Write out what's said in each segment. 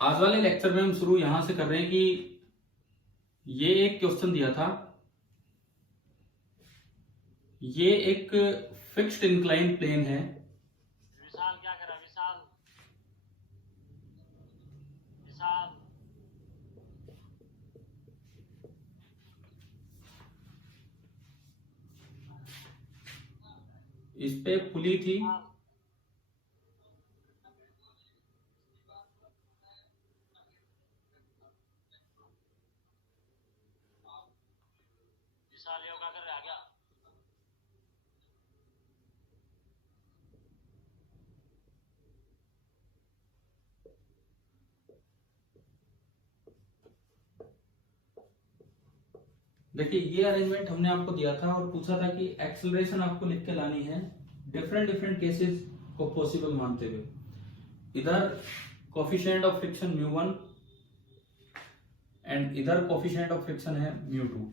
आज वाले लेक्चर में हम शुरू यहां से कर रहे हैं कि ये एक क्वेश्चन दिया था। ये एक फिक्स्ड इंक्लाइन प्लेन है। विशाल क्या करा? विशाल विशाल इस पे पुली थी। विशाल योगा कर रहा क्या? देखिए ये अरेंजमेंट हमने आपको दिया था और पूछा था कि एक्सेलरेशन आपको लिख के लानी है डिफरेंट डिफरेंट केसेस को पॉसिबल मानते हुए। इधर कोफिशिएंट ऑफ फ्रिक्शन μ1 एंड इधर कोफिशिएंट ऑफ फ्रिक्शन है μ2।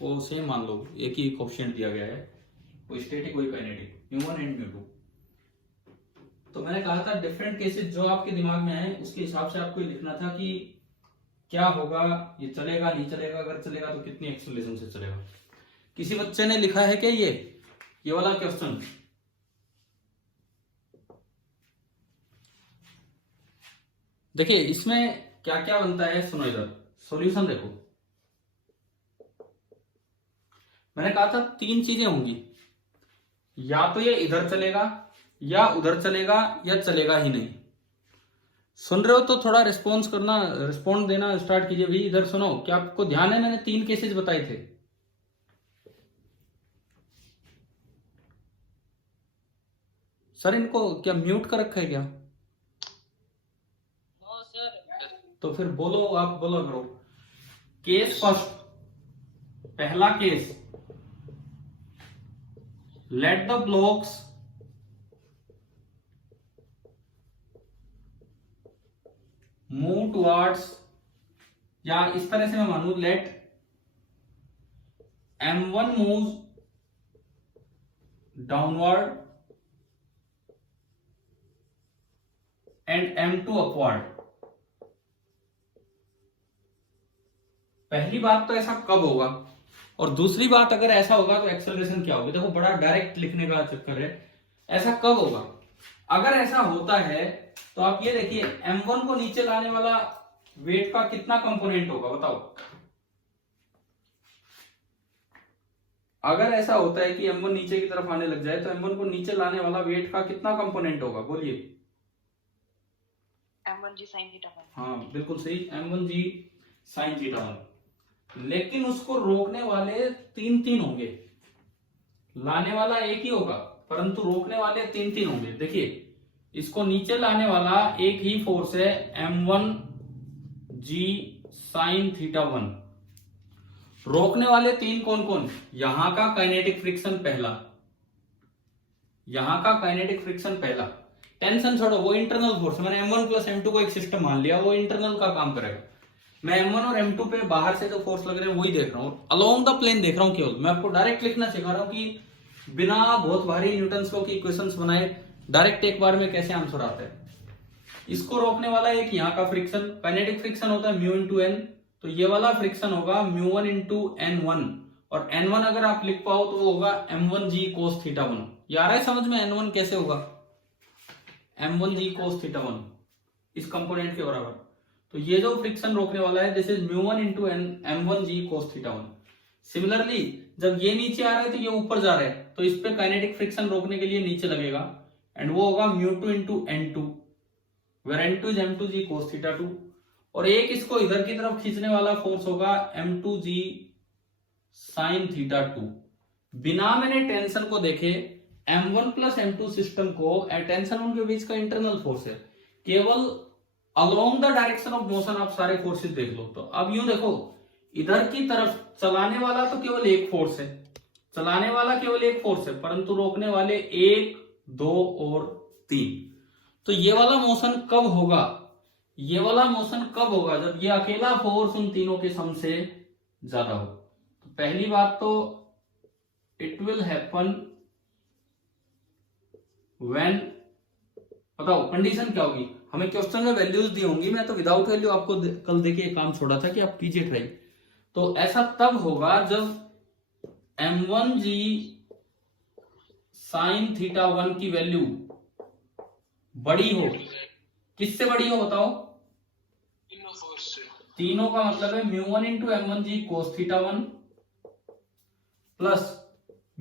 वो सेम मान लो, एक ही कोफिशिएंट दिया गया है, कोई स्टैटिक कोई काइनेटिक, μ1 एंड μ2। तो मैंने कहा था डिफरेंट केसेस जो आपके दिमाग में आए उसके हिसाब से आपको ये लिखना था कि क्या होगा, ये चलेगा नहीं चलेगा, अगर चलेगा तो कितनी एक्सेलरेशन से चलेगा। किसी बच्चे ने लिखा है क्या ये वाला क्वेश्चन? देखिए इसमें क्या क्या बनता है, सुनो इधर सॉल्यूशन देखो। मैंने कहा था तीन चीजें होंगी, या तो ये इधर चलेगा या उधर चलेगा या चलेगा ही नहीं। सुन रहे हो तो थोड़ा रिस्पॉन्ड देना स्टार्ट कीजिए भाई। इधर सुनो, क्या आपको ध्यान है मैंने तीन केसेस बताए थे? सर इनको क्या म्यूट कर रखा है क्या? तो फिर बोलो, आप बोलो करो। केस फर्स्ट, पहला case, let the blocks move towards, या इस तरह से मैं मानू, let m1 move downward and m2 upward. पहली बात तो ऐसा कब होगा, और दूसरी बात अगर ऐसा होगा तो एक्सेलरेशन क्या होगी। देखो बड़ा डायरेक्ट लिखने का चक्कर है। ऐसा कब होगा? अगर ऐसा होता है तो आप ये देखिए m1 को नीचे लाने वाला वेट का कितना कंपोनेंट होगा बताओ। अगर ऐसा होता है कि m1 नीचे की तरफ आने लग जाए तो m1 को नीचे लाने वाला वेट का कितना कंपोनेंट होगा, बोलिए। m1g sin theta 1। हाँ बिल्कुल सही, m1g sin थीटा 1। लेकिन उसको रोकने वाले तीन तीन होंगे। लाने वाला एक ही होगा परंतु रोकने वाले तीन तीन होंगे। देखिए इसको नीचे लाने वाला एक ही फोर्स है m1g sin थीटा 1। रोकने वाले तीन कौन कौन? यहां का काइनेटिक फ्रिक्शन पहला, यहां का काइनेटिक फ्रिक्शन पहला। टेंशन छोड़ो, वो इंटरनल फोर्स, मैंने m1 प्लस m2 को एक सिस्टम मान लिया, वो इंटरनल का काम करेगा। मैं m1 और m2 पे बाहर से जो फोर्स लग रहे हैं वही देख रहा हूं, अलोंग द प्लेन देख रहा हूं केवल। मैं आपको डायरेक्ट लिखना सिखा रहा हूं कि बिना बहुत भारी न्यूटन्स लॉ की इक्वेशंस बनाए डायरेक्ट एक बार में कैसे आंसर आता है। इसको रोकने वाला एक यहाँ का फ्रिक्शन, काइनेटिक फ्रिक्शन होता है म्यू इंटू एन, तो ये वाला फ्रिक्शन होगा μ1 इंटू n1, और n1 अगर आप लिख पाओ तो वो होगा m1g cos थीटा 1। ये आ रहा है समझ में n1 कैसे होगा? m1g cos थीटा 1 इस कंपोनेंट के बराबर। तो ये जो फ्रिक्शन रोकने वाला है this is μ1 into m1g cos theta 1। Similarly जब ये नीचे आ रहा है तो ये ऊपर जा रहा है, तो इस पे काइनेटिक फ्रिक्शन रोकने के लिए नीचे लगेगा, एंड वो होगा μ2 into n2 where n2 is m2g cos theta 2। और एक इसको इधर की तरफ खींचने वाला फोर्स होगा m2g sin थीटा 2। बिना मैंने टेंशन को देखे m1 प्लस m2 सिस्टम को, टेंशन उनके बीच का इंटरनल फोर्स है, केवल along the direction of motion आप सारे फोर्सेस देख लो। तो अब यूं देखो, इधर की तरफ चलाने वाला तो केवल एक फोर्स है, चलाने वाला केवल एक फोर्स है, परंतु रोकने वाले 1 2 और 3। तो ये वाला मोशन कब होगा? ये वाला मोशन कब होगा? जब ये अकेला फोर्स उन तीनों के सम से ज्यादा हो। तो पहली बात तो इट विल हैपन व्हेन बताओ कंडीशन क्या होगी, हमें क्वेश्चन में वैल्यूज दी होंगी, मैं तो विदाउट वैल्यू आपको कल देखिए काम छोड़ा था कि आप कीजिए ट्राई। तो ऐसा तब होगा जब m1g साइन थीटा 1 की वैल्यू बड़ी हो। किससे बड़ी हो बताओ? तीनों का मतलब है μ1 into m1g cos theta 1 plus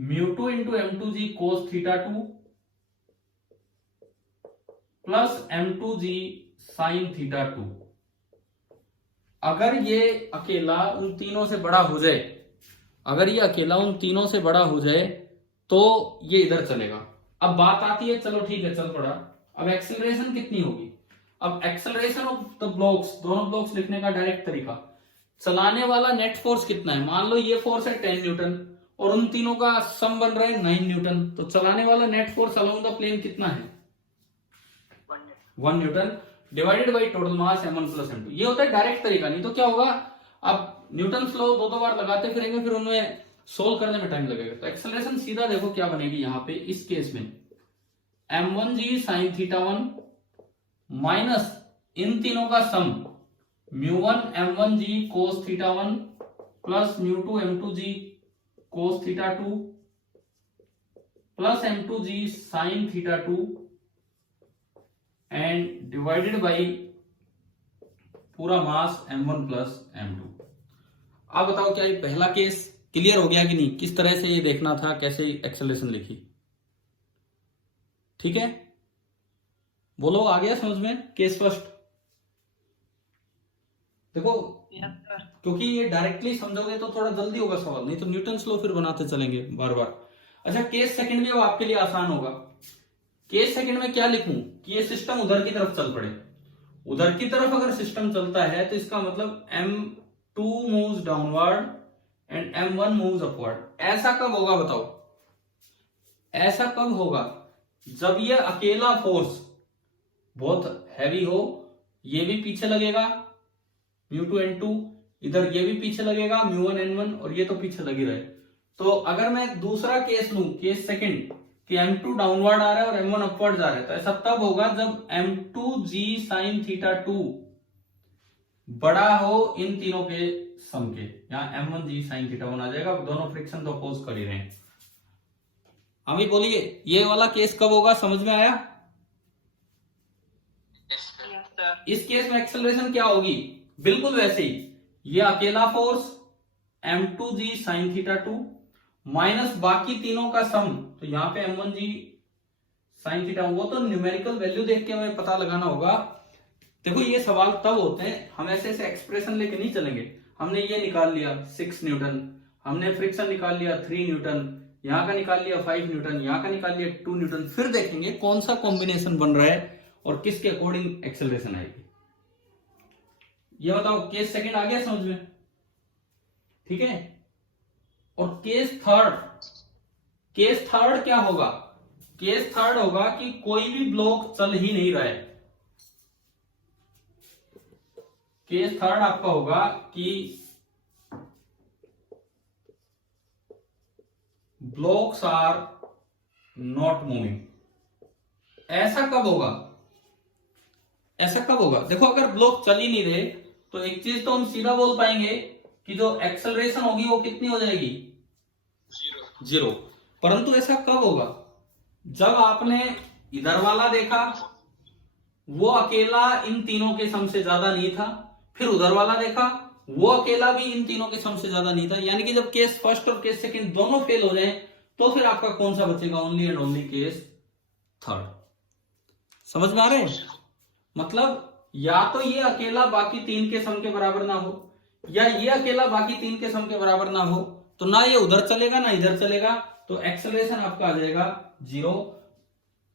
μ2 into m2g cos theta 2 plus m2g sine theta 2। अगर ये अकेला उन तीनों से बड़ा हो जाए, अगर ये अकेला उन तीनों से बड़ा हो जाए तो ये इधर चलेगा। अब बात आती है, चलो ठीक है चल पड़ा, अब एक्सेलरेशन कितनी होगी? अब एक्सेलरेशन ऑफ द ब्लॉक्स, दोनों ब्लॉक्स लिखने का डायरेक्ट तरीका, चलाने वाला नेट फोर्स कितना है, मान लो ये फोर्स है 10 न्यूटन और उन तीनों का सम बन रहा है 9 न्यूटन, तो चलाने वाला net force along the plane कितना है? 1 newton divided by total mass m1 plus m2। ये होता है डायरेक्ट तरीका। नहीं तो क्या होगा, अब न्यूटन लॉ दो बार लगाते फिरेंगे, फिर उनमें सोल्व करने में टाइम लगेगा। तो एक्सेलरेशन सीधा देखो क्या बनेगी यहाँ पे इस केस में, m1g साइन थीटा 1 माइनस इन तीनों का sum μ1 m1g cos theta 1 plus μ2 m2g cos theta 2 plus m2g sine theta 2 and divided by पूरा मास m1 प्लस m2। अब बताओ क्या ये पहला केस क्लियर हो गया कि नहीं? किस तरह से ये देखना था, कैसे एक्सेलरेशन लिखी, ठीक है? बोलो आ गया समझ में केस फर्स्ट? देखो क्योंकि ये डायरेक्टली समझोगे तो थोड़ा जल्दी होगा सवाल, नहीं तो न्यूटन्स लॉ फिर बनाते चलेंगे बार बार। अच्छा केस सेकंड भी आपके लिए आसान होगा। केस सेकंड में क्या लिखूं कि ये सिस्टम उधर की तरफ चल पड़े। उधर की तरफ अगर सिस्टम चलता है तो इसका मतलब m2 moves downward and m1 moves upward. ऐसा कब होगा बताओ? ऐसा कब होगा? जब ये अकेला फोर्स बहुत हैवी हो, ये भी पीछे लगेगा μ2 n2, इधर ये भी पीछे लगेगा μ1 n1 और ये तो पीछे लगी रहे। तो अगर मैं दूसरा केस लूं, केस सेकंड, कि m2 डाउनवर्ड आ रहा है और m1 अपवर्ड जा रहा है, तो ऐसा तब होगा जब m2g साइन थीटा 2 बड़ा हो इन तीनों के सम के। यहां m1g साइन थीटा 1 आ जाएगा, दोनों फ्रिक्शन तो अपोज कर ही रहे हैं। अभी बोलिए ये वाला केस कब होगा, समझ में आया? इस केस में एक्सेलरेशन क्या होगी? बिल्कुल वैसे ही, ये अकेला force m2g sine theta 2 minus बाकी तीनों का सम, तो यहां पे m1g साइन थीटा, वो तो न्यूमेरिकल वैल्यू देख के हमें पता लगाना होगा। देखो ये सवाल तब होते हैं, हम ऐसे ऐसे एक्सप्रेशन लेके नहीं चलेंगे। हमने ये निकाल लिया 6 न्यूटन, हमने फ्रिक्शन निकाल लिया 3 न्यूटन, यहां का निकाल लिया 5 न्यूटन, यहां का निकाल लिया 2 न्यूटन, फिर देखेंगे कौन सा कॉम्बिनेशन बन रहा है और किसके अकॉर्डिंग एक्सेलरेशन आएगी। ये बताओ केस सेकंड आ गया समझ में? ठीक है। और केस थर्ड क्या होगा? केस थर्ड होगा कि कोई भी ब्लॉक चल ही नहीं रहा है। केस थर्ड आपका होगा कि ब्लॉक्स आर नॉट मूविंग। ऐसा कब होगा? ऐसा कब होगा? देखो अगर ब्लॉक चल ही नहीं रहे तो एक चीज तो हम सीधा बोल पाएंगे कि जो एक्सेलरेशन होगी वो कितनी हो जाएगी? जीरो। परंतु ऐसा कब होगा? जब आपने इधर वाला देखा वो अकेला इन तीनों के सम से ज्यादा नहीं था, फिर उधर वाला देखा वो अकेला भी इन तीनों के सम से ज्यादा नहीं था, यानी कि जब केस फर्स्ट और केस सेकंड दोनों फेल हो जाए तो फिर आपका कौन सा बचेगा? Only and only case third. समझ में आ रहे हैं? मतलब या तो ये अकेला बाकी तीन के सम के बराबर ना हो, या ये अकेला बाकी तीन के सम के बराबर ना हो, तो ना ये उधर चलेगा ना इधर चलेगा, तो एक्सेलरेशन आपका आ जाएगा zero.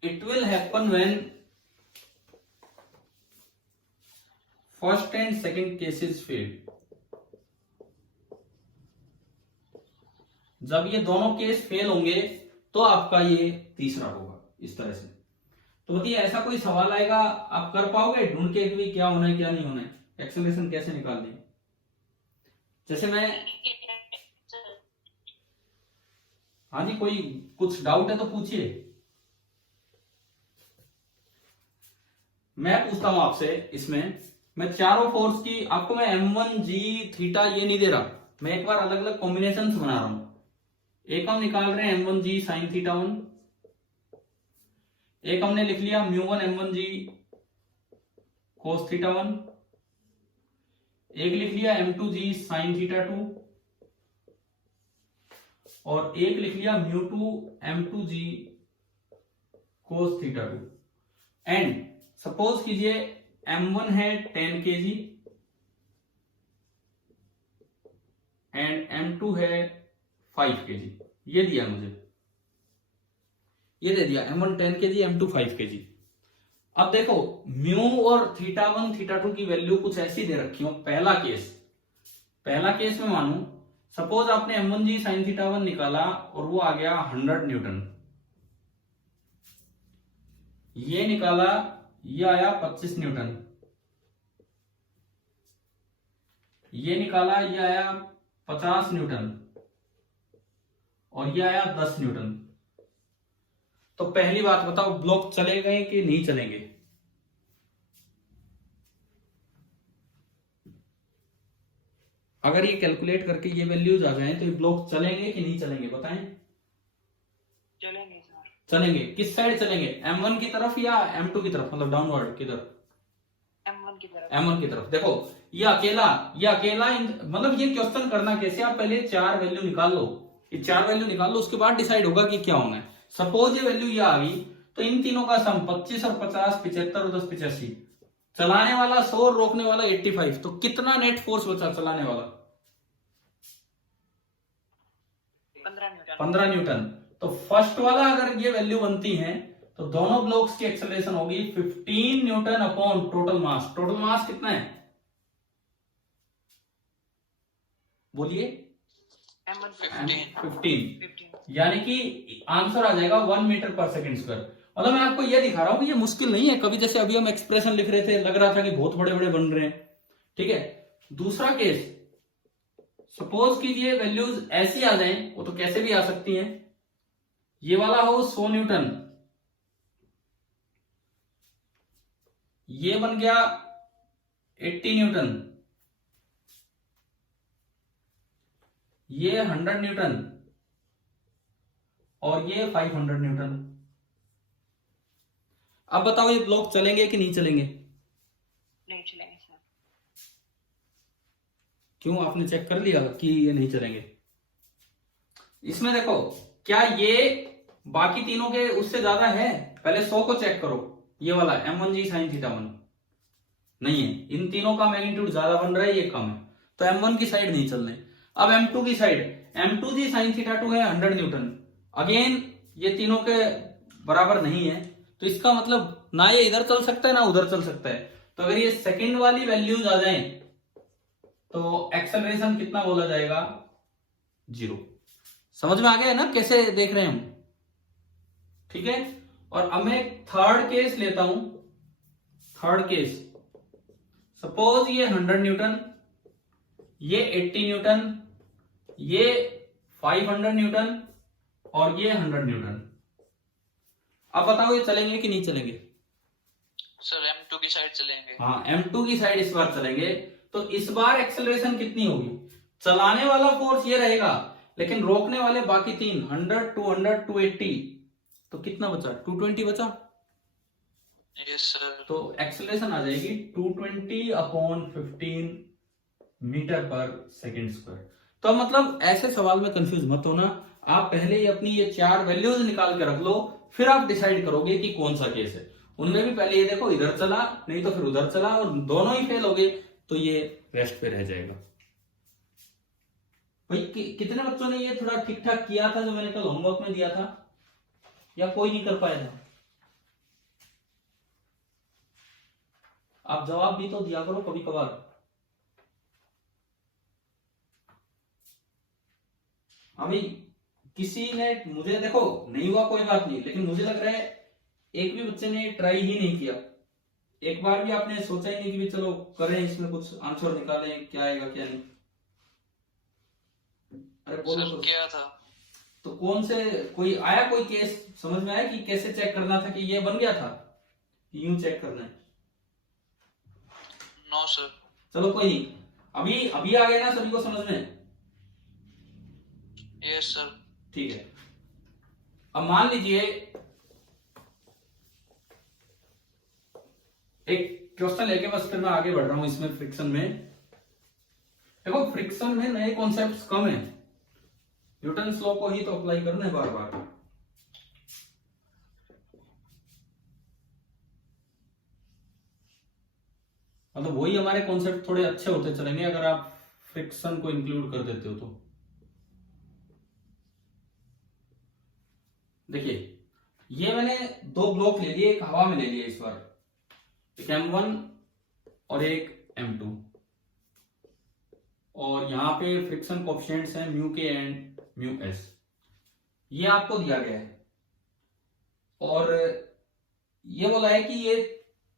It will happen when first and second cases fail. जब ये दोनों केस फेल होंगे तो आपका ये तीसरा होगा, इस तरह से। तो बताइए ऐसा कोई सवाल आएगा, आप कर पाओगे ढूंढ के भी क्या होना है क्या नहीं होना है, एक्सेलरेशन कैसे निकालनी है? जैसे मैं, हाँ जी कोई कुछ डाउट है तो पूछिए। मैं पूछता हूं आपसे, इसमें मैं चारों फोर्स की आपको मैं M1 G थीटा ये नहीं दे रहा, मैं एक बार अलग अलग कॉम्बिनेशन बना रहा हूं। एक हम निकाल रहे हैं M1 G साइन थीटा 1, एक हमने लिख लिया μ1 M1 G कोस थीटा 1, एक लिख लिया M2 G साइन थीटा 2, और एक लिख लिया μ2 M2 G cos theta 2। And suppose कीजिए M1 है 10 kg एंड M2 है 5 kg, ये दिया मुझे, ये दे दिया M1 10 kg M2 5 kg। अब देखो म्यू और थीटा 1 थीटा 2 की वैल्यू कुछ ऐसी दे रखी हो। पहला केस में मानू सपोज आपने M1 G साइन थीटा 1 निकाला और वो आ गया 100 न्यूटन, ये निकाला ये आया 25 न्यूटन, ये निकाला ये आया 50 न्यूटन, और ये आया 10 न्यूटन। तो पहली बात बताओ ब्लॉक चलेंगे कि नहीं चलेंगे? अगर ये कैलकुलेट करके ये वैल्यूज आ जाएं तो ये ब्लॉक चलेंगे कि नहीं चलेंगे बताएं? चलेंगे सर। चलेंगे। किस साइड चलेंगे, M1 की तरफ या M2 की तरफ, मतलब डाउनवर्ड किधर? M1 की तरफ। M1 की तरफ। देखो ये अकेला मतलब ये क्वेश्चन करना कैसे, आप पहले चार वैल्यू निकाल लो, ये चार वैल्यू निकाल लो, उसके बाद डिसाइड होगा कि क्या होना है। सपोज ये वैल्यू ये आ गई तो इन तीनों का सम 25 और 50 75 और 10 85, चलाने वाला 100 और रोकने वाला 85, तो कितना नेट फोर्स बचा चलाने वाला? 15 न्यूटन। 15 न्यूटन। तो फर्स्ट वाला अगर ये वैल्यू बनती है तो दोनों ब्लॉक्स की एक्सेलरेशन होगी 15 Newton upon total mass. Total mass कितना है बोलिए? M1 15। यानी कि आंसर आ जाएगा 1 मीटर पर सेकंड स्क्वायर। मतलब मैं आपको ये दिखा रहा हूं कि ये मुश्किल नहीं है। कभी जैसे अभी हम एक्सप्रेशन लिख रहे थे लग रहा था कि बहुत बड़े बड़े बन रहे हैं, ठीक है। दूसरा केस, सपोज कीजिए वैल्यूज ऐसी आ जाएं, वो तो कैसे भी आ सकती हैं। ये वाला हो 100 न्यूटन, ये बन गया 80 न्यूटन, ये 100 न्यूटन, और ये 500 न्यूटन। अब बताओ ये ब्लॉक चलेंगे कि नहीं चलेंगे? नहीं चलेंगे सर। क्यों, आपने चेक कर लिया कि ये नहीं चलेंगे? इसमें देखो क्या ये बाकी तीनों के उससे ज्यादा है? पहले 100 को चेक करो। ये वाला M1 G साइन थीटा 1 नहीं है, इन तीनों का मैग्नीट्यूड ज्यादा बन रहा है, ये कम है, तो M1 की साइड नहीं चलने। अब M2 की side, M2 G sign theta 2 है 100 न्यूटन, अगेन ये तीनों के बराबर नहीं है, तो इसका मतलब ना ये इधर चल सकता है ना उधर चल सकता है। तो अगर ये सेकंड वाली वैल्यूज आ जाएं तो एक्सेलरेशन कितना बोला जाएगा? 0। समझ में आ गया है ना कैसे देख रहे हैं हम, ठीक है। और अब मैं थर्ड केस लेता हूं। थर्ड केस, सपोज ये 100 न्यूटन, ये 80 न्यूटन, ये 500 न्यूटन, और ये 100 न्यूटन। अब बताओ ये चलेंगे कि नहीं चलेंगे? सर M2 की साइड चलेंगे। हाँ, M2 की साइड इस बार चलेंगे। तो इस बार एक्सेलरेशन कितनी होगी? चलाने वाला फोर्स ये रहेगा, लेकिन रोकने वाले बाकी तीन 100 200 280, तो कितना बचा? 220 बचा। Yes sir. तो एक्सेलरेशन आ जाएगी 220 अपॉन 15 मीटर पर सेकंड स्क्वायर। तो मतलब ऐसे सवाल में कंफ्यूज मत होना, आप पहले ही अपनी ये चार वैल्यूज निकाल के रख लो, फिर आप डिसाइड करोगे कि कौन सा केस है। उनमें भी पहले ये देखो इधर चला नहीं तो फिर उधर चला, और दोनों ही फेल हो गए तो ये रेस्ट पे रह जाएगा। भाई कितने बच्चों ने ये थोड़ा ठीक ठाक किया था जो मैंने कल होमवर्क में दिया था, या कोई नहीं कर पाया था? आप जवाब भी तो दिया करो कभी कभार। अभी किसी ने, मुझे देखो नहीं हुआ कोई बात नहीं, लेकिन मुझे लग रहा है एक भी बच्चे ने ट्राई ही नहीं किया। एक बार भी आपने सोचा ही नहीं कि भी चलो करें, इसमें कुछ आंसर निकालें, क्या आएगा क्या नहीं। अरे बोलो सर तो। क्या था? तो कौन से, कोई आया कोई केस समझ में आया कि कैसे चेक करना था कि ये बन गया था, यूं चेक करना है? No sir. चलो कोई नहीं, अभी अभी आ गया ना सभी को समझ में? Yes sir. ठीक है, अब मान लीजिए एक क्वेश्चन लेके बस फिर मैं आगे बढ़ रहा हूं इसमें। फ्रिक्शन में देखो, फ्रिक्शन में नए कॉन्सेप्ट्स कम है, न्यूटन्स लॉ को ही तो अप्लाई करना है बार बार। मतलब वही हमारे कॉन्सेप्ट थोड़े अच्छे होते चलेंगे अगर आप फ्रिक्शन को इंक्लूड कर देते हो तो। देखिए, ये मैंने दो ब्लॉक ले लिए, एक हवा में ले लिया इस बार, एक M1 और एक M2, और यहां पे फ्रिक्शन कोएफिशिएंट्स हैं म्यू के एंड म्यू एस, ये आपको दिया गया है। और ये बोला है कि ये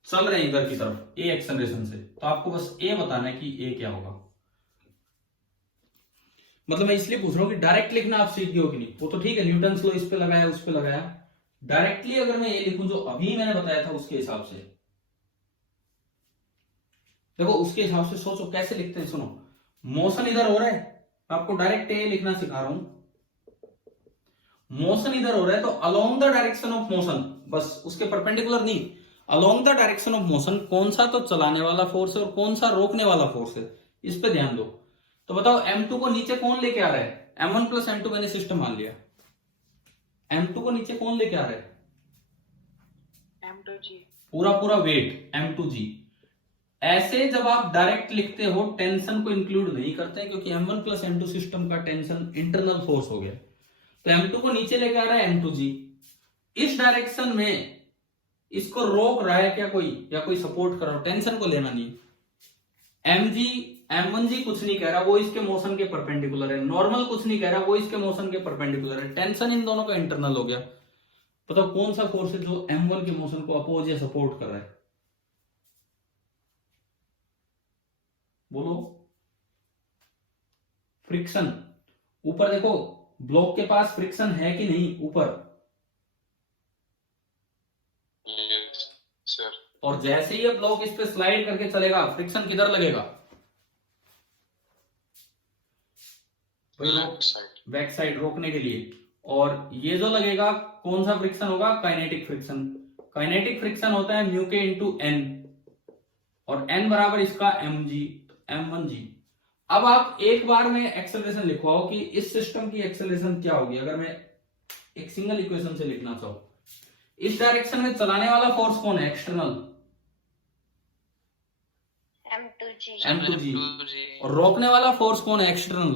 चल रहे हैं इधर की तरफ ए एक्सेलरेशन से, तो आपको बस ए बताना है कि ए क्या होगा। मतलब मैं इसलिए पूछ रहा हूं कि डायरेक्ट लिखना आप सीख गए हो कि नहीं, वो तो ठीक है, न्यूटन्स लॉ इस पे लगाया उस पे लगाया, डायरेक्टली अगर मैं ए लिखूं जो अभी मैंने बताया था उसके हिसाब से, देखो उसके हिसाब से सोचो कैसे लिखते हैं। सुनो, मोशन इधर हो रहा है, मैं आपको डायरेक्ट ए लिखना सिखा रहा हूं। मोशन इधर हो रहा है तो along the direction of motion, बस उसके परपेंडिकुलर नहीं, along the direction of motion कौन सा तो चलाने वाला फोर्स है और कौन सा रोकने वाला फोर्स है, इस पे ध्यान दो। तो बताओ M2 को नीचे कौन लेके आ रहा है? M1 प्लस M2 मैंने सिस्टम मान लिया, M2 को नीचे कौन लेके आ रहा है? M2G। पूरा पूरा वेट M2G। ऐसे जब आप डायरेक्ट लिखते हो टेंशन को इंक्लूड नहीं करते हैं, क्योंकि M1 प्लस M2 सिस्टम का टेंशन इंटरनल फोर्स हो गया, तो M2 को नीचे लेके आ रहा है M2G। इस डायरेक्शन में इसको रोक रहा है क्या कोई, या कोई सपोर्ट कर रहा हो, टेंशन को लेना नहीं। M1G कुछ नहीं कह रहा, वो इसके मोशन के परपेंडिकुलर है। नॉर्मल कुछ नहीं कह रहा, वो इसके मोशन के परपेंडिकुलर है। टेंशन इन दोनों का इंटरनल हो गया। बताओ कौन सा फोर्स है जो M1 के मोशन को अपोज या सपोर्ट कर रहा है? बोलो। फ्रिक्शन। ऊपर देखो, ब्लॉक के पास फ्रिक्शन है कि नहीं ऊपर? सर। और जैसे ही ये ब्लॉक इस पे स्लाइड करके चलेगा, फ्रिक्शन किधर लगेगा? बैक साइड, रोकने के लिए। और ये जो लगेगा कौन सा फ्रिक्शन होगा? Kinetic friction. काइनेटिक फ्रिक्शन होता है म्यू के इंटू एन, और एन बराबर इसका mg, M1G। अब आप एक बार में एक्सेलरेशन लिखवाओ कि इस सिस्टम की एक्सेलरेशन क्या होगी, अगर मैं एक सिंगल इक्वेशन से लिखना चाहूं। इस डायरेक्शन में चलाने वाला फोर्स कौन है एक्सटर्नल? M2G। और रोकने वाला फोर्स कौन है एक्सटर्नल?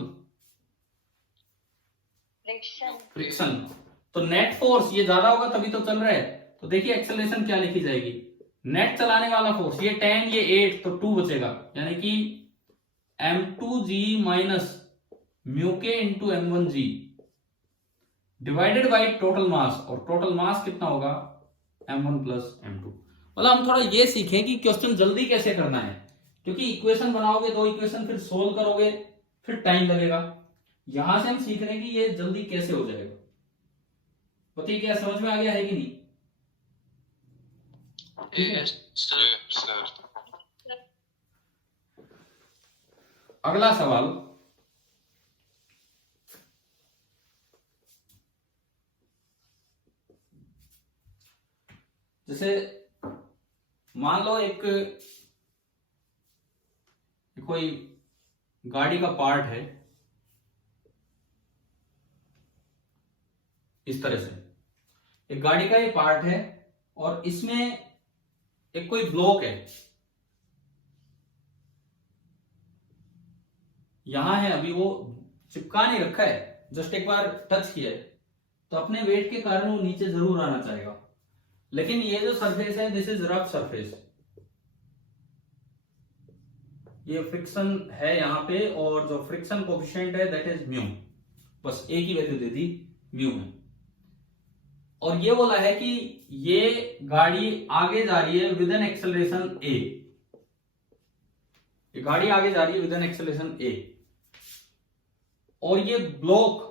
फ्रिक्शन। तो नेट फोर्स ये ज्यादा होगा तभी तो चल रहा है। तो देखिए एक्सेलरेशन क्या लिखी जाएगी, नेट चलाने वाला फोर्स, ये 10 ये 8 तो 2 बचेगा, यानी कि M2G minus mu k into M1G divided by total मास, और टोटल मास कितना होगा? M1 plus M2। मतलब हम थोड़ा ये सीखें कि क्वेश्चन जल्दी कैसे करना है, क्योंकि इक्वेशन बनाओगे, दो इक्वेशन फिर सोल्व करोगे, फिर टाइम लगेगा। यहां से हम सीख रहे हैं कि ये जल्दी कैसे हो जाएगा। बताइए क्या समझ में आ गया है कि नहीं? Yes sir. अगला सवाल, जैसे मान लो एक कोई गाड़ी का पार्ट है, इस तरह से एक गाड़ी का ये पार्ट है, और इसमें एक कोई ब्लॉक है, यहां है, अभी वो चिपका नहीं रखा है, जस्ट एक बार टच किया है, तो अपने वेट के कारण वो नीचे जरूर आना चाहेगा। लेकिन ये जो सरफेस है, दिस इज रफ सरफेस, ये फ्रिक्शन है यहां पे, और जो फ्रिक्शन कोएफिशिएंट है दैट इज म्यू, बस ए की वैल्यू दे दी म्यू में। और ये बोला है कि ये गाड़ी आगे जा रही है विद एन एक्सेलरेशन ए, ये गाड़ी आगे जा रही है विद एन एक्सेलरेशन ए, और ये block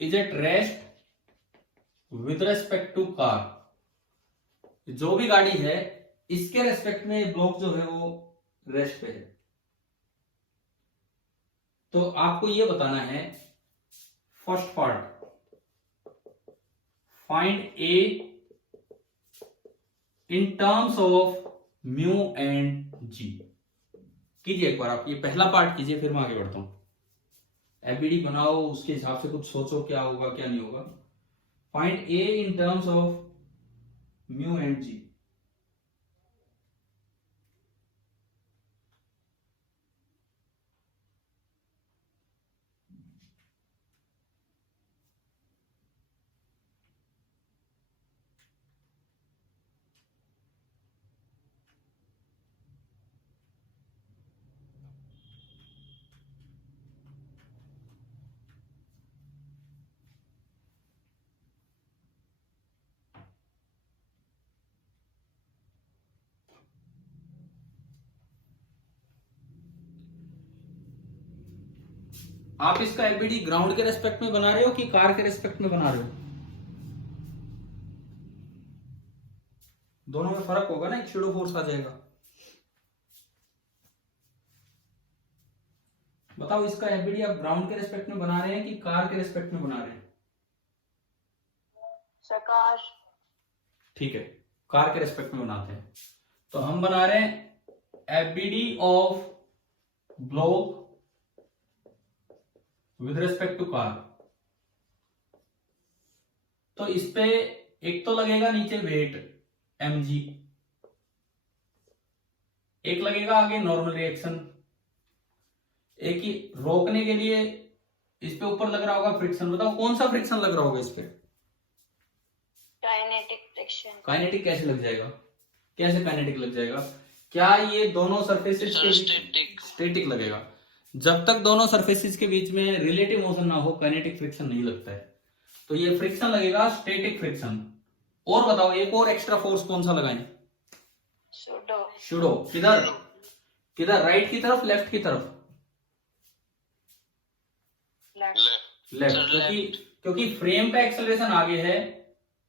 is at rest with respect to car. जो भी गाड़ी है इसके रेस्पेक्ट में ब्लॉक जो है वो रेस्ट पे है। तो आपको ये बताना है first part, find A in terms of mu and g. कीजिए एक बार आप ये पहला पार्ट कीजिए, फिर मैं आगे बढ़ता हूं। एबीडी बनाओ, उसके हिसाब से कुछ सोचो क्या होगा क्या नहीं होगा। Find A in terms of mu and g. आप इसका एबीडी ग्राउंड के रेस्पेक्ट में बना रहे हो कि कार के रेस्पेक्ट में बना रहे हो? दोनों में फर्क होगा ना, एक शैडो फोर्स आ जाएगा। बताओ इसका एबीडी आप ग्राउंड के रेस्पेक्ट में बना रहे हैं कि कार के रेस्पेक्ट में बना रहे हैं? सकाश। ठीक है, कार के रेस्पेक्ट में बनाते हैं। तो हम बना रहे हैं ABD of block with respect to car. तो इस पे एक तो लगेगा नीचे वेट mg, एक लगेगा आगे नॉर्मल रिएक्शन, एक ही रोकने के लिए इस पे ऊपर लग रहा होगा फ्रिक्शन। बताओ कौन सा फ्रिक्शन लग रहा होगा इस पे? Kinetic friction. काइनेटिक कैसे लग जाएगा? कैसे काइनेटिक लग जाएगा? क्या ये दोनों सरफेसेस के स्टैटिक लगेगा? जब तक दोनों सरफेसेस के बीच में रिलेटिव मोशन ना हो काइनेटिक फ्रिक्शन नहीं लगता है। तो ये फ्रिक्शन लगेगा स्टैटिक फ्रिक्शन। और बताओ एक और एक्स्ट्रा फोर्स कौन सा लगाएं? शूडो। किधर किधर? राइट की तरफ लेफ्ट की तरफ? लेफ्ट। क्योंकि फ्रेम का एक्सेलरेशन आगे है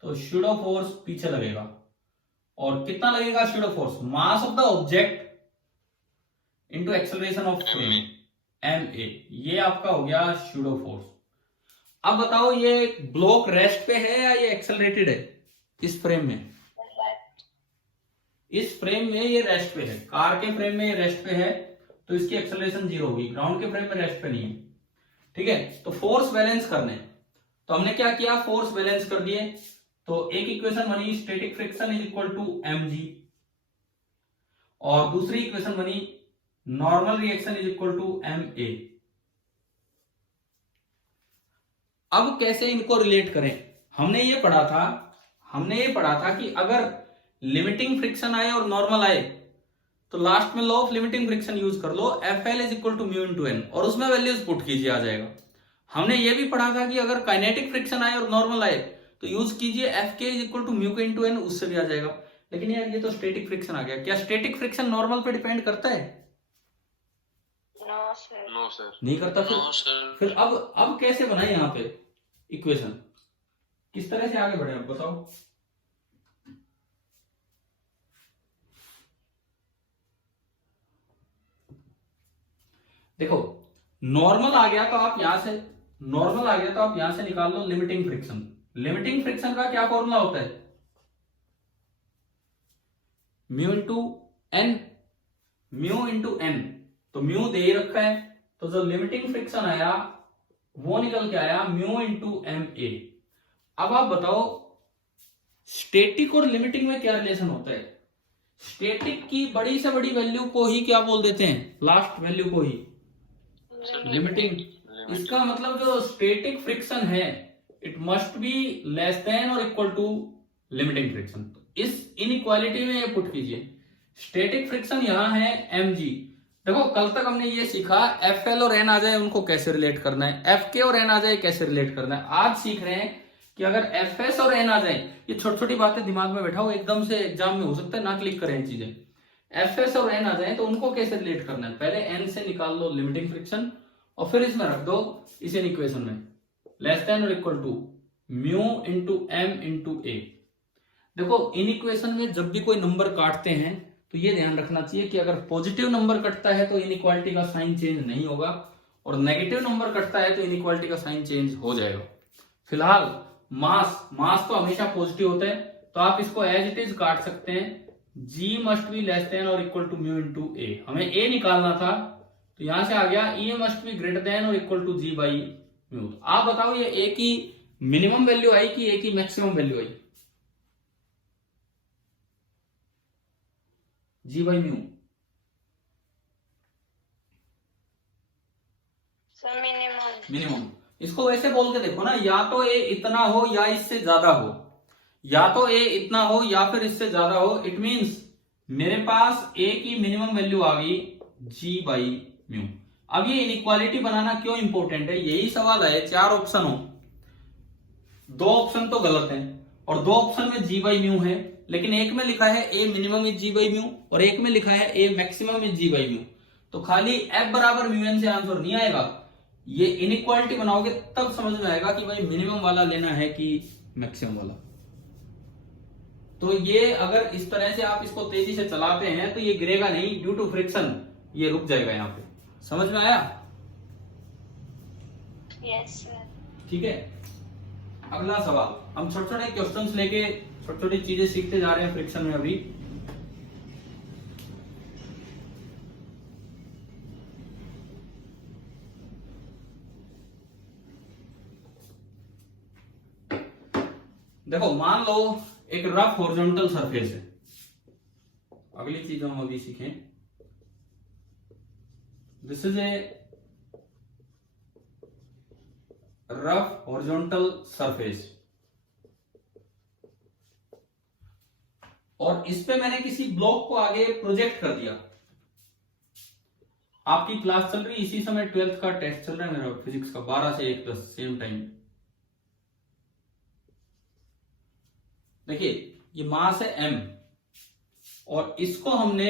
तो शूडो फोर्स पीछे लगेगा। और कितना लगेगा pseudo force? Mass of the object into acceleration of frame, ma। ये आपका हो गया शूडो फोर्स। अब बताओ ये ब्लॉक रेस्ट पे है या ये एक्सेलरेटेड है? इस फ्रेम में, इस फ्रेम में ये रेस्ट पे है। कार के फ्रेम में ये रेस्ट पे है तो इसकी एक्सेलरेशन 0 होगी। ग्राउंड के फ्रेम में रेस्ट पे नहीं है। ठीक है, तो फोर्स बैलेंस करने तो हमने क्या किया? फोर्स बैलेंस कर दिए। तो एक इक्वेशन बनी static friction is equal to mg, और दूसरी इक्वेशन बनी normal reaction is equal to ma। अब कैसे इनको रिलेट करें? हमने ये पढ़ा था कि अगर लिमिटिंग फ्रिक्शन आए और नॉर्मल आए तो लास्ट में law of limiting friction use कर लो, FL is equal to mu into n, और उसमें वैल्यूज पुट कीजिए, आ जाएगा। हमने ये भी पढ़ा था कि अगर काइनेटिक फ्रिक्शन आए और नॉर्मल आए तो यूज कीजिए FK is equal to mu into n, उससे भी आ जाएगा। लेकिन यार ये तो स्टैटिक फ्रिक्शन आ गया। क्या स्टैटिक फ्रिक्शन नॉर्मल पे डिपेंड करता है? No sir. नहीं करता। फिर अब कैसे बनाए यहाँ पे इक्वेशन? किस तरह से आगे बढ़े आप बताओ? देखो नॉर्मल आ गया तो आप यहां से निकाल लो लिमिटिंग फ्रिक्शन। लिमिटिंग फ्रिक्शन का क्या फॉर्मूला होता है? Mu into N. तो म्यू दे ही रखा है, तो जो लिमिटिंग फ्रिक्शन आया वो निकल के आया म्यू इंटू ma। अब आप बताओ स्टैटिक और लिमिटिंग में क्या रिलेशन होता है? स्टैटिक की बड़ी से बड़ी वैल्यू को ही क्या बोल देते हैं? लास्ट वैल्यू को ही लिमिटिंग। इसका मतलब जो स्टैटिक फ्रिक्शन है it must be less than और इक्वल टू लिमिटिंग फ्रिक्शन। इस इनइक्वालिटी में ये पुट कीजिए। स्टैटिक फ्रिक्शन यहां है mg। देखो कल तक हमने ये सीखा FL और n आ जाए उनको कैसे रिलेट करना है, FK और n आ जाए कैसे रिलेट करना है। आज सीख रहे हैं कि अगर FS और n आ जाए, ये छोटी छोटी बातें दिमाग में बैठाओ, एकदम से एग्जाम में हो सकता है ना क्लिक करें चीजें। FS और n आ जाए तो उनको कैसे रिलेट करना है? पहले n से निकाल लो लिमिटिंग फ्रिक्शन और फिर इसमें रख दो इस इक्वेशन में लेस देन और equal to mu into m into a। देखो इन इक्वेशन में जब भी कोई नंबर काटते हैं तो ये ध्यान रखना चाहिए कि अगर पॉजिटिव नंबर कटता है तो इनइक्वालिटी का साइन चेंज नहीं होगा, और नेगेटिव नंबर कटता है तो इनइक्वालिटी का साइन चेंज हो जाएगा। फिलहाल मास तो हमेशा पॉजिटिव होता है, तो आप इसको एज इट इज काट सकते हैं, g must be less than और इक्वल टू म्यू इंटू ए। हमें a निकालना था तो यहां से आ गया e must be greater than और equal to g by mu. आप बताओ ये a की मिनिमम वैल्यू आई कि a की maximum value I? g by mu. Minimum. इसको वैसे बोल के देखो ना, या तो a इतना हो या इससे ज्यादा हो, या तो a इतना हो या फिर इससे ज्यादा हो। इट मींस मेरे पास a की मिनिमम वैल्यू आ गई g बाई म्यू। अब ये इनइक्वालिटी बनाना क्यों इंपॉर्टेंट है, यही सवाल है। 4 ऑप्शन हो, 2 ऑप्शन तो गलत हैं और 2 ऑप्शन में g बाई म्यू है, लेकिन एक में लिखा है a minimum is g by mu और एक में लिखा है a maximum is g by mu. तो खाली f बराबर म्यू एन से आंसर नहीं आएगा। ये इनइक्वालिटी बनाओगे तब समझ में आएगा कि भाई मिनिमम वाला लेना है कि मैक्सिमम वाला। तो ये अगर इस तरह से आप इसको तेजी से चलाते हैं तो ये गिरेगा नहीं, ड्यू टू फ्रिक्शन ये रुक जाएगा यहाँ पे। समझ में आया? Yes sir. ठीक है, अगला सवाल। हम छोटे छोटे क्वेश्चंस लेके छोटी छोटी चीजें सीखते जा रहे हैं फ्रिक्शन में अभी। देखो मान लो एक रफ हॉरिजॉन्टल सरफेस है। अगली चीज हम अभी सीखें, this is a rough horizontal surface और इस पे मैंने किसी ब्लॉक को आगे प्रोजेक्ट कर दिया। आपकी क्लास चल रही, इसी समय 12th का टेस्ट चल रहा है मेरा फिजिक्स का, 12 से 1 सेम टाइम। देखिए ये मास है m और इसको हमने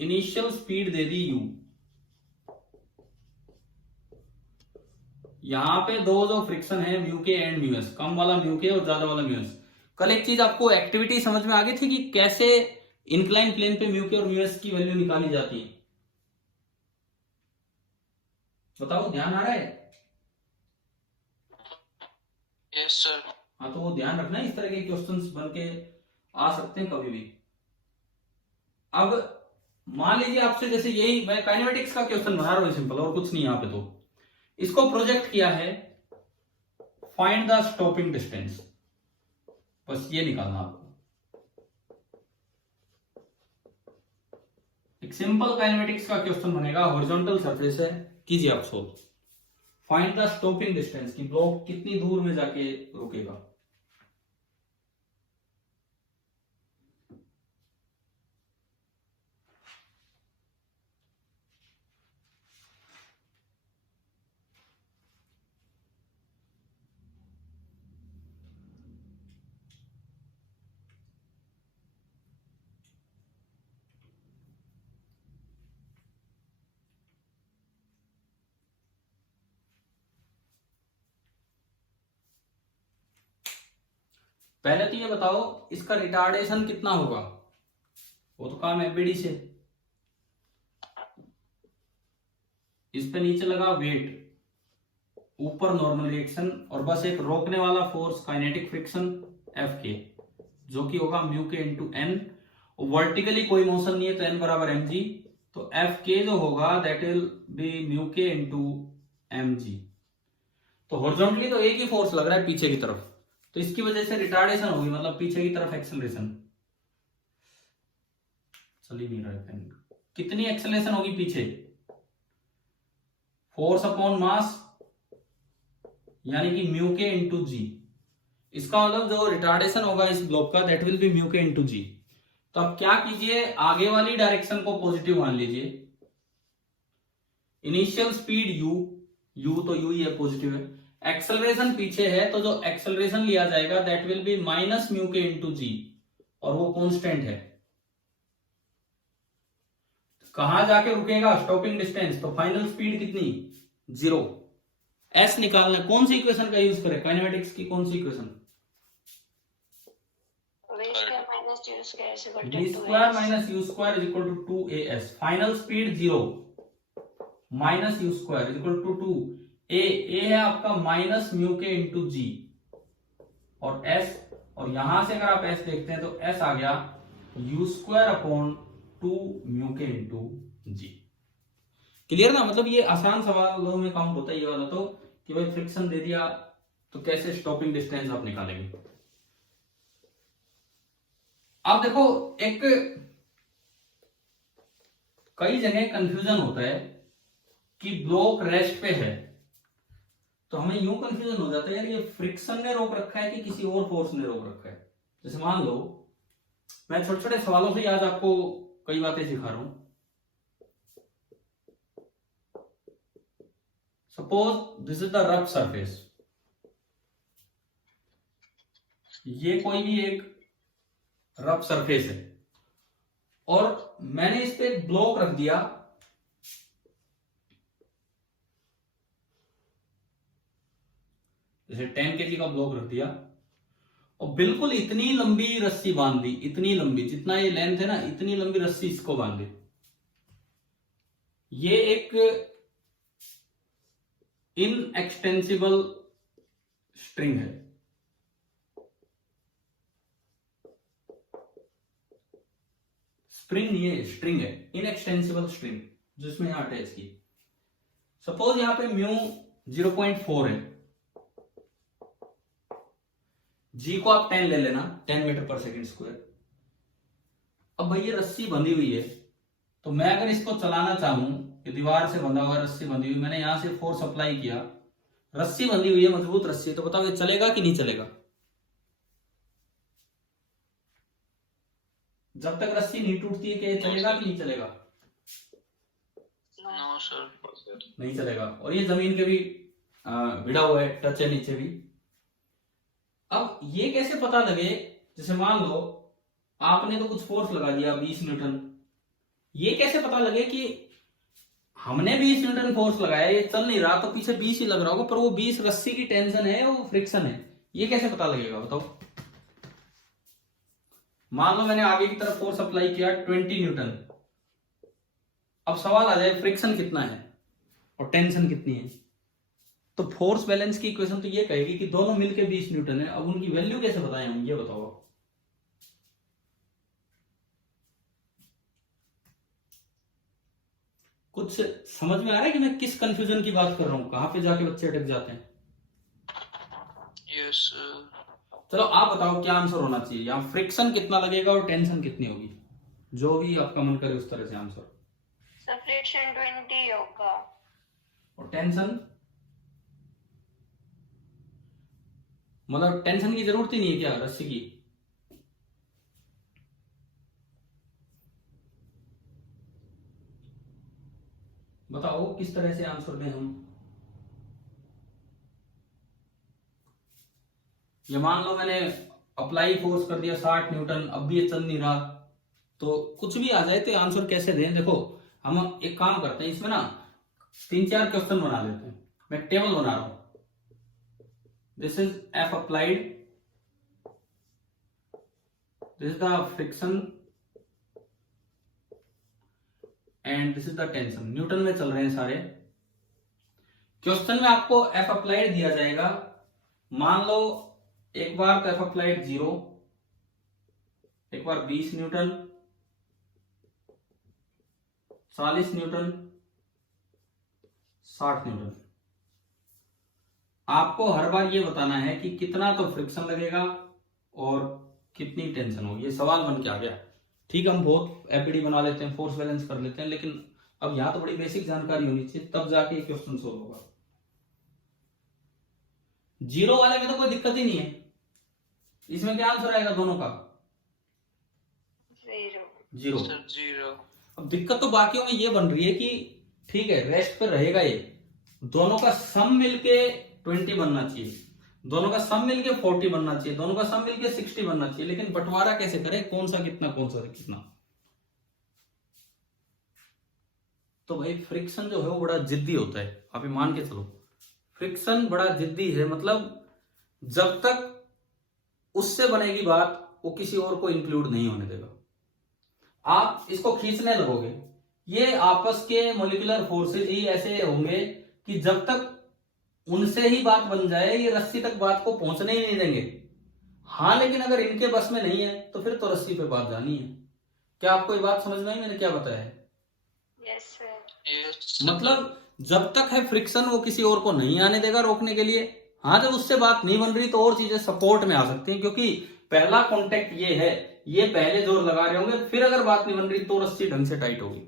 इनिशियल स्पीड दे दी u। यहां पे दो जो फ्रिक्शन है म्यू के एंड म्यू एस, कम वाला म्यू के और ज्यादा वाला म्यू एस। कल एक चीज आपको एक्टिविटी समझ में आ गई थी कि कैसे इंक्लाइन प्लेन पे म्यू के और म्यू एस की वैल्यू निकाली जाती है। बताओ ध्यान आ रहा है? Yes, sir. हाँ तो वो ध्यान रखना, इस तरह के क्वेश्चंस बन के आ सकते हैं कभी भी। अब मान लीजिए आपसे जैसे यही मैं काइनेमेटिक्स का क्वेश्चन बना रहा हूं सिंपल, और कुछ नहीं यहाँ पे। तो इसको प्रोजेक्ट किया है, फाइंड द स्टॉपिंग डिस्टेंस, बस ये निकालना आपको। एक सिंपल काइनेमेटिक्स का क्वेश्चन बनेगा, हॉरिजॉन्टल सरफेस है, कीजिए आप solve. Find the stopping distance की ब्लॉक कितनी दूर में जाके रुकेगा। पहले तो ये बताओ इसका रिटार्डेशन कितना होगा, वो तो काम एफबीडी से। इस पे नीचे लगा वेट, ऊपर नॉर्मल रिएक्शन और बस एक रोकने वाला फोर्स काइनेटिक फ्रिक्शन एफ के, जो कि होगा mu k into N. Vertically कोई मोशन नहीं है तो एन बराबर एम जी, तो एफ के जो होगा that will B mu k into M G. तो हॉरिजॉन्टली तो एक ही फोर्स लग रहा है पीछे की तरफ, तो इसकी वजह से रिटार्डेशन होगी, मतलब पीछे की तरफ एक्सेलरेशन। चल ही नहीं रहा है पेन। कितनी एक्सेलरेशन होगी पीछे? फोर्स अपॉन मास, यानी कि म्यू के इंटू जी। इसका मतलब जो रिटार्डेशन होगा इस ब्लॉक का that will B mu k into जी। तो अब क्या कीजिए, आगे वाली डायरेक्शन को पॉजिटिव मान लीजिए। इनिशियल स्पीड u तो u ही है, पॉजिटिव है। एक्सेलरेशन पीछे है तो जो एक्सेलरेशन लिया जाएगा that will B minus mu k into g, और वो कांस्टेंट है। कहां जाके रुकेगा स्टॉपिंग डिस्टेंस, तो फाइनल स्पीड कितनी 0। एस निकालना, कौन सी इक्वेशन का यूज करें, काइनेमेटिक्स की कौन सी equation? v square minus u square is equal to v 2s. Square minus u square is equal to 2as। Final speed 0 minus u square is equal to 2 a है आपका minus mu k into g और s, और यहां से अगर आप s देखते हैं तो s आ गया you square upon 2 mu k into ji. Clear ना? मतलब ये आसान सवालों में काउंट होता है ये वाला तो, कि भाई फ्रिक्शन दे दिया तो कैसे स्टॉपिंग डिस्टेंस आप निकालेंगे। अब देखो एक कई जगह कंफ्यूजन होता है कि ब्लॉक रेस्ट पे है, तो हमें यूं कंफ्यूजन हो जाता है यार ये फ्रिक्शन ने रोक रखा है कि किसी और फोर्स ने रोक रखा है। जैसे मान लो मैं छोटे छोटे सवालों से आज आपको कई बातें सिखा रहा हूं। Suppose this is the rough surface, ये कोई भी एक रफ सरफेस है और मैंने इस पे एक ब्लॉक रख दिया, जैसे 10 kg का ब्लॉक रख दिया और बिल्कुल इतनी लंबी रस्सी बांध दी, इतनी लंबी जितना ये लेंथ है ना, इतनी लंबी रस्सी इसको बांध दी। ये एक इनएक्सटेंसिबल स्ट्रिंग है। स्प्रिंग ये स्ट्रिंग है, इनएक्सटेंसिबल स्ट्रिंग जिसमें यहां अटैच की। सपोज यहां पे म्यू 0.4 है, जी को आप 10 ले लेना, 10 मीटर पर सेकंड स्क्वायर। अब भाई ये रस्सी बंधी हुई है, तो मैं अगर इसको चलाना चाहूं, ये दीवार से बंधा हुआ रस्सी बंधी हुई, मैंने यहां से फोर्स अप्लाई किया, रस्सी बंधी हुई है, मजबूत रस्सी, तो बताओ ये चलेगा कि नहीं चलेगा? जब तक रस्सी नहीं टूटती है कि ये चलेगा कि नहीं चलेगा? No, sir. नहीं चलेगा। और ये जमीन के भी भिड़ा हुआ है, टच है नीचे भी। अब ये कैसे पता लगे, जैसे मान लो आपने तो कुछ फोर्स लगा दिया 20 न्यूटन, ये कैसे पता लगे कि हमने 20 न्यूटन फोर्स लगाया, ये चल नहीं रहा, तो पीछे 20 ही लग रहा होगा, पर वो 20 रस्सी की टेंशन है, वो फ्रिक्शन है, ये कैसे पता लगेगा बताओ? मान लो मैंने आगे की तरफ फोर्स अप्लाई किया 20 न्यूटन, अब सवाल आ जाए फ्रिक्शन कितना है और टेंशन कितनी है, तो फोर्स बैलेंस की इक्वेशन तो ये कहेगी कि दोनों मिलके 20 न्यूटन है। अब उनकी वैल्यू कैसे बताएं हम, ये बताओ। कुछ समझ में आ रहा है कि मैं किस कंफ्यूजन की बात कर रहा हूं, कहां पे जाके बच्चे अटक जाते हैं? Yes, sir. चलो आप बताओ क्या आंसर होना चाहिए यहाँ, फ्रिक्शन कितना लगेगा और टेंशन कितनी होगी, जो भी आपका मन करे उस तरह से आंसर। So friction 20 होगा और टेंशन, मतलब टेंशन की जरूरत ही नहीं है क्या रस्सी की? बताओ किस तरह से आंसर दें हम। ये मान लो मैंने अप्लाई फोर्स कर दिया 60 न्यूटन, अब भी ये चल नहीं रहा, तो कुछ भी आ जाए तो आंसर कैसे दें? देखो हम एक काम करते हैं, इसमें ना 3-4 क्वेश्चन बना लेते हैं। मैं टेबल बना रहा हूं, this is F applied, this is the friction and this is the tension. Newton में चल रहे हैं सारे। क्वेश्चन में आपको एफ अप्लाइड दिया जाएगा, मान लो एक बार तो एफ अप्लाइड 0, एक बार 20 न्यूटन, 40 न्यूटन, 60 न्यूटन। आपको हर बार ये बताना है कि कितना तो फ्रिक्शन लगेगा और कितनी टेंशन होगी। ये सवाल बन के आ गया। ठीक है, हम बहुत एपीडी बना लेते हैं, फोर्स बैलेंस कर लेते हैं, लेकिन अब यहां तो बड़ी बेसिक जानकारी होनी चाहिए, तब जाके ये क्वेश्चन सोल्व होगा। 0 वाले में तो कोई दिक्कत ही नहीं है, इसमें क्या आंसर आएगा दोनों का? 0। Sir, 0. अब दिक्कत तो बाकियों में ये बन रही है कि ठीक है रेस्ट पे रहेगा, ये दोनों का सम मिलके 20 बनना चाहिए, दोनों का सम मिलके 40 बनना चाहिए, दोनों का सम मिलके 60 बनना चाहिए, लेकिन बंटवारा कैसे करें, कौन सा कितना कौन सा कितना? तो भाई फ्रिक्शन जो है वो बड़ा जिद्दी होता है, आप ये मान के चलो फ्रिक्शन बड़ा जिद्दी है। मतलब जब तक उससे बनेगी बात वो किसी और को इंक्लूड नहीं होने देगा। आप इसको खींचने लगोगे, ये आपस के मोलिकुलर फोर्सेज ही ऐसे होंगे कि जब तक उनसे ही बात बन जाए ये रस्सी तक बात को पहुंचने ही नहीं देंगे। हाँ, लेकिन अगर इनके बस में नहीं है तो फिर तो रस्सी पे बात जानी है। क्या आपको ये बात समझ में आई मैंने क्या बताया है? Yes, sir. Yes. मतलब जब तक है फ्रिक्शन वो किसी और को नहीं आने देगा रोकने के लिए। हाँ, जब उससे बात नहीं बन रही तो और चीजें सपोर्ट में आ सकती हैं, क्योंकि पहला कॉन्टेक्ट ये है, ये पहले जोर लगा रहे होंगे, फिर अगर बात नहीं बन रही तो रस्सी ढंग से टाइट होगी।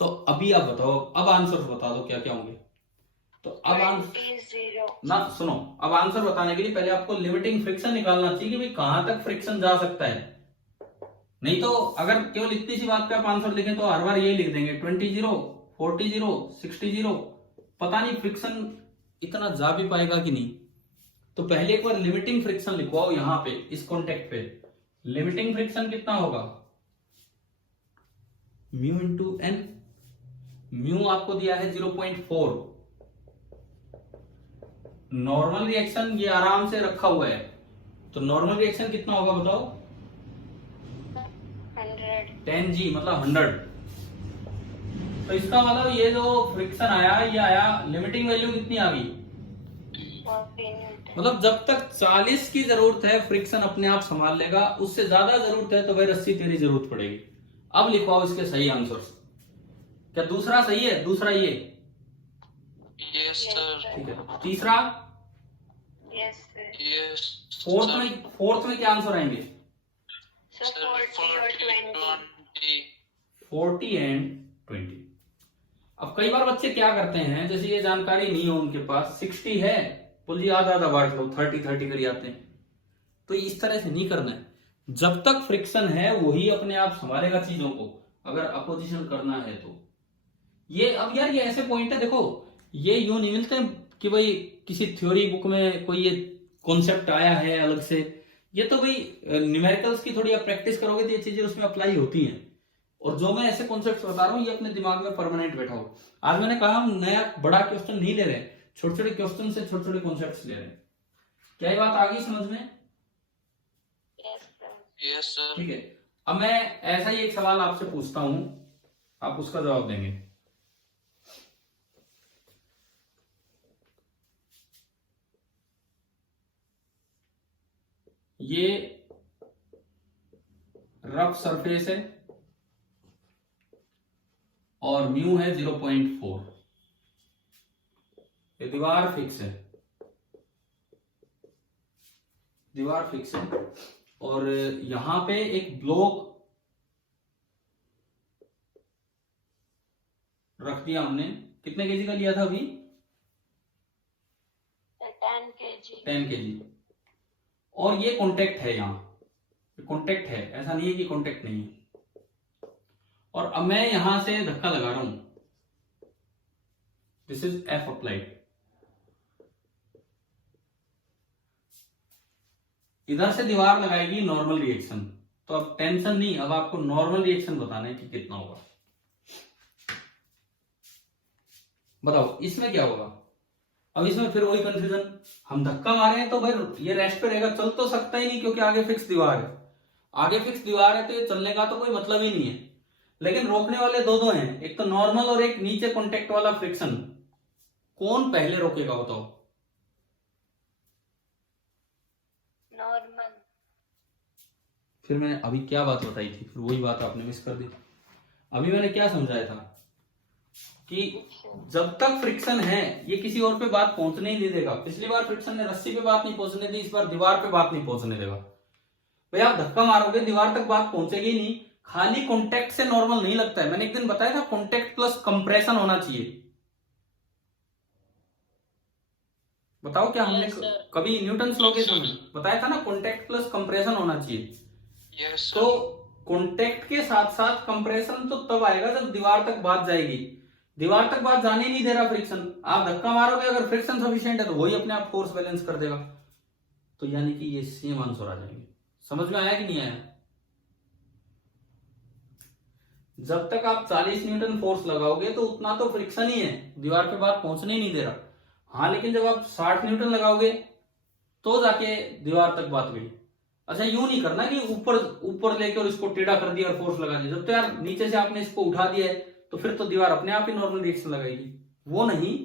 तो अभी आप बताओ, अब आंसर बता दो क्या क्या होंगे। तो अब आंसर 20. ना सुनो, अब आंसर बताने के लिए पहले आपको लिमिटिंग फ्रिक्शन निकालना चाहिए कि भाई कहां तक फ्रिक्शन जा सकता है। नहीं तो अगर केवल इतनी सी बात पे आप आंसर लिखें तो हर बार यही लिख देंगे 20, 40, 60, पता नहीं फ्रिक्शन इतना जा भी पाएगा कि नहीं। तो पहले एक बार लिमिटिंग फ्रिक्शन लिखवाओ यहां पे, इस कॉन्टेक्ट पे। लिमिटिंग फ्रिक्शन कितना होगा? Mu into N. म्यू आपको दिया है 0.4। नॉर्मल रिएक्शन ये आराम से रखा हुआ है, तो नॉर्मल रिएक्शन कितना होगा बताओ? 100. 10G मतलब 100। तो इसका मतलब ये जो फ्रिक्शन आया, ये आया, लिमिटिंग वैल्यू कितनी आ गई? 40 Newton. मतलब जब तक 40 की जरूरत है फ्रिक्शन अपने आप संभाल लेगा, उससे ज्यादा जरूरत है तो भाई रस्सी तेरी जरूरत पड़ेगी। अब लिखवाओ इसके सही आंसर्स। क्या दूसरा सही है? दूसरा ये Yes, sir. ठीक है। तीसरा, Yes, sir. Yes. फोर्थ में क्या आंसर आएंगे? So 40 or 20. 40 एंड 20। अब कई बार बच्चे क्या करते हैं, जैसे ये जानकारी नहीं हो उनके पास, 60 है बोल जी आधा आधा बांट लो, 30 कर आते हैं। तो इस तरह से नहीं करना है। जब तक फ्रिक्शन है वही अपने आप संभालेगा चीजों को, अगर अपोजिशन करना है तो। ये अब यार ये ऐसे पॉइंट है, देखो ये यूं नहीं मिलते कि भाई किसी थ्योरी बुक में कोई ये कॉन्सेप्ट आया है अलग से। ये तो भाई न्यूमेरिकल्स की थोड़ी आप प्रैक्टिस करोगे तो ये चीजें उसमें अप्लाई होती हैं। और जो मैं ऐसे कॉन्सेप्ट बता रहा हूँ ये अपने दिमाग में परमानेंट बैठा हो। आज मैंने कहा हम नया बड़ा क्वेश्चन नहीं ले रहे, छोटे छोटे क्वेश्चन से छोटे छोटे कॉन्सेप्ट ले रहे हैं। क्या ये बात आ गई समझ में? Yes, sir. Yes, sir. ठीक है। अब मैं ऐसा ही एक सवाल आपसे पूछता हूं, आप उसका जवाब देंगे। ये रफ सरफेस है और म्यू है 0.4। ये दीवार फिक्स है, दीवार फिक्स है और यहां पे एक ब्लॉक रख दिया हमने। कितने केजी का लिया था अभी? 10 kg. 10 केजी। और ये कॉन्टेक्ट है, यहां कॉन्टेक्ट है, ऐसा नहीं है कि कॉन्टेक्ट नहीं है। और अब मैं यहां से धक्का लगा रहा हूं, दिस इज एफ अप्लाइड। इधर से दीवार लगाएगी नॉर्मल रिएक्शन। तो अब टेंशन नहीं, अब आपको नॉर्मल रिएक्शन बताना है कि कितना होगा। बताओ इसमें क्या होगा? अब इसमें फिर वही कंफ्यूजन, हम धक्का मारे हैं तो भाई ये रेस्ट पे रहेगा, चल तो सकता ही नहीं क्योंकि आगे फिक्स दीवार है। आगे फिक्स दीवार है तो ये चलने का तो कोई मतलब ही नहीं है। लेकिन रोकने वाले दो हैं, एक तो नॉर्मल और एक नीचे कॉन्टेक्ट वाला फ्रिक्शन। कौन पहले रोकेगा बताओ? Normal. फिर मैंने अभी क्या बात बताई थी, फिर वही बात आपने मिस कर दी। अभी मैंने क्या समझाया था कि जब तक फ्रिक्शन है ये किसी और पे बात पहुंचने ही नहीं देगा। पिछली बार फ्रिक्शन ने रस्सी पे बात नहीं पहुंचने दी, इस बार दीवार पे बात नहीं पहुंचने देगा। भाई आप धक्का मारोगे दीवार तक बात पहुंचेगी ही नहीं। खाली कॉन्टेक्ट से नॉर्मल नहीं लगता है। मैंने एक दिन बताया था कॉन्टेक्ट प्लस कंप्रेशन होना चाहिए। बताओ क्या हमने कभी न्यूटन लॉ के समय बताया था ना, कॉन्टेक्ट प्लस कंप्रेशन होना चाहिए। Yes, sir. तो कॉन्टेक्ट के साथ साथ कंप्रेशन तो तब आएगा जब दीवार तक बात जाएगी। दीवार तक बात जाने नहीं दे रहा फ्रिक्शन, आप धक्का मारोगे, अगर फ्रिक्शन सफिशिएंट है तो वही अपने आप फोर्स बैलेंस कर देगा। तो यानी कि ये सेम आंसर आ जाएंगे। समझ में आया कि नहीं आया? जब तक आप 40 न्यूटन फोर्स लगाओगे तो उतना तो फ्रिक्शन ही है, दीवार पे बात पहुंचने ही नहीं दे रहा। हाँ, लेकिन जब आप 60 न्यूटन लगाओगे तो जाके दीवार तक बात गई। अच्छा यूं नहीं करना कि ऊपर ऊपर लेके और इसको टेढ़ा कर दिया और फोर्स लगा दिया। जब तो यार नीचे से आपने इसको उठा दिया है तो फिर तो दीवार अपने आप ही नॉर्मल रिएक्शन लगाएगी, वो नहीं।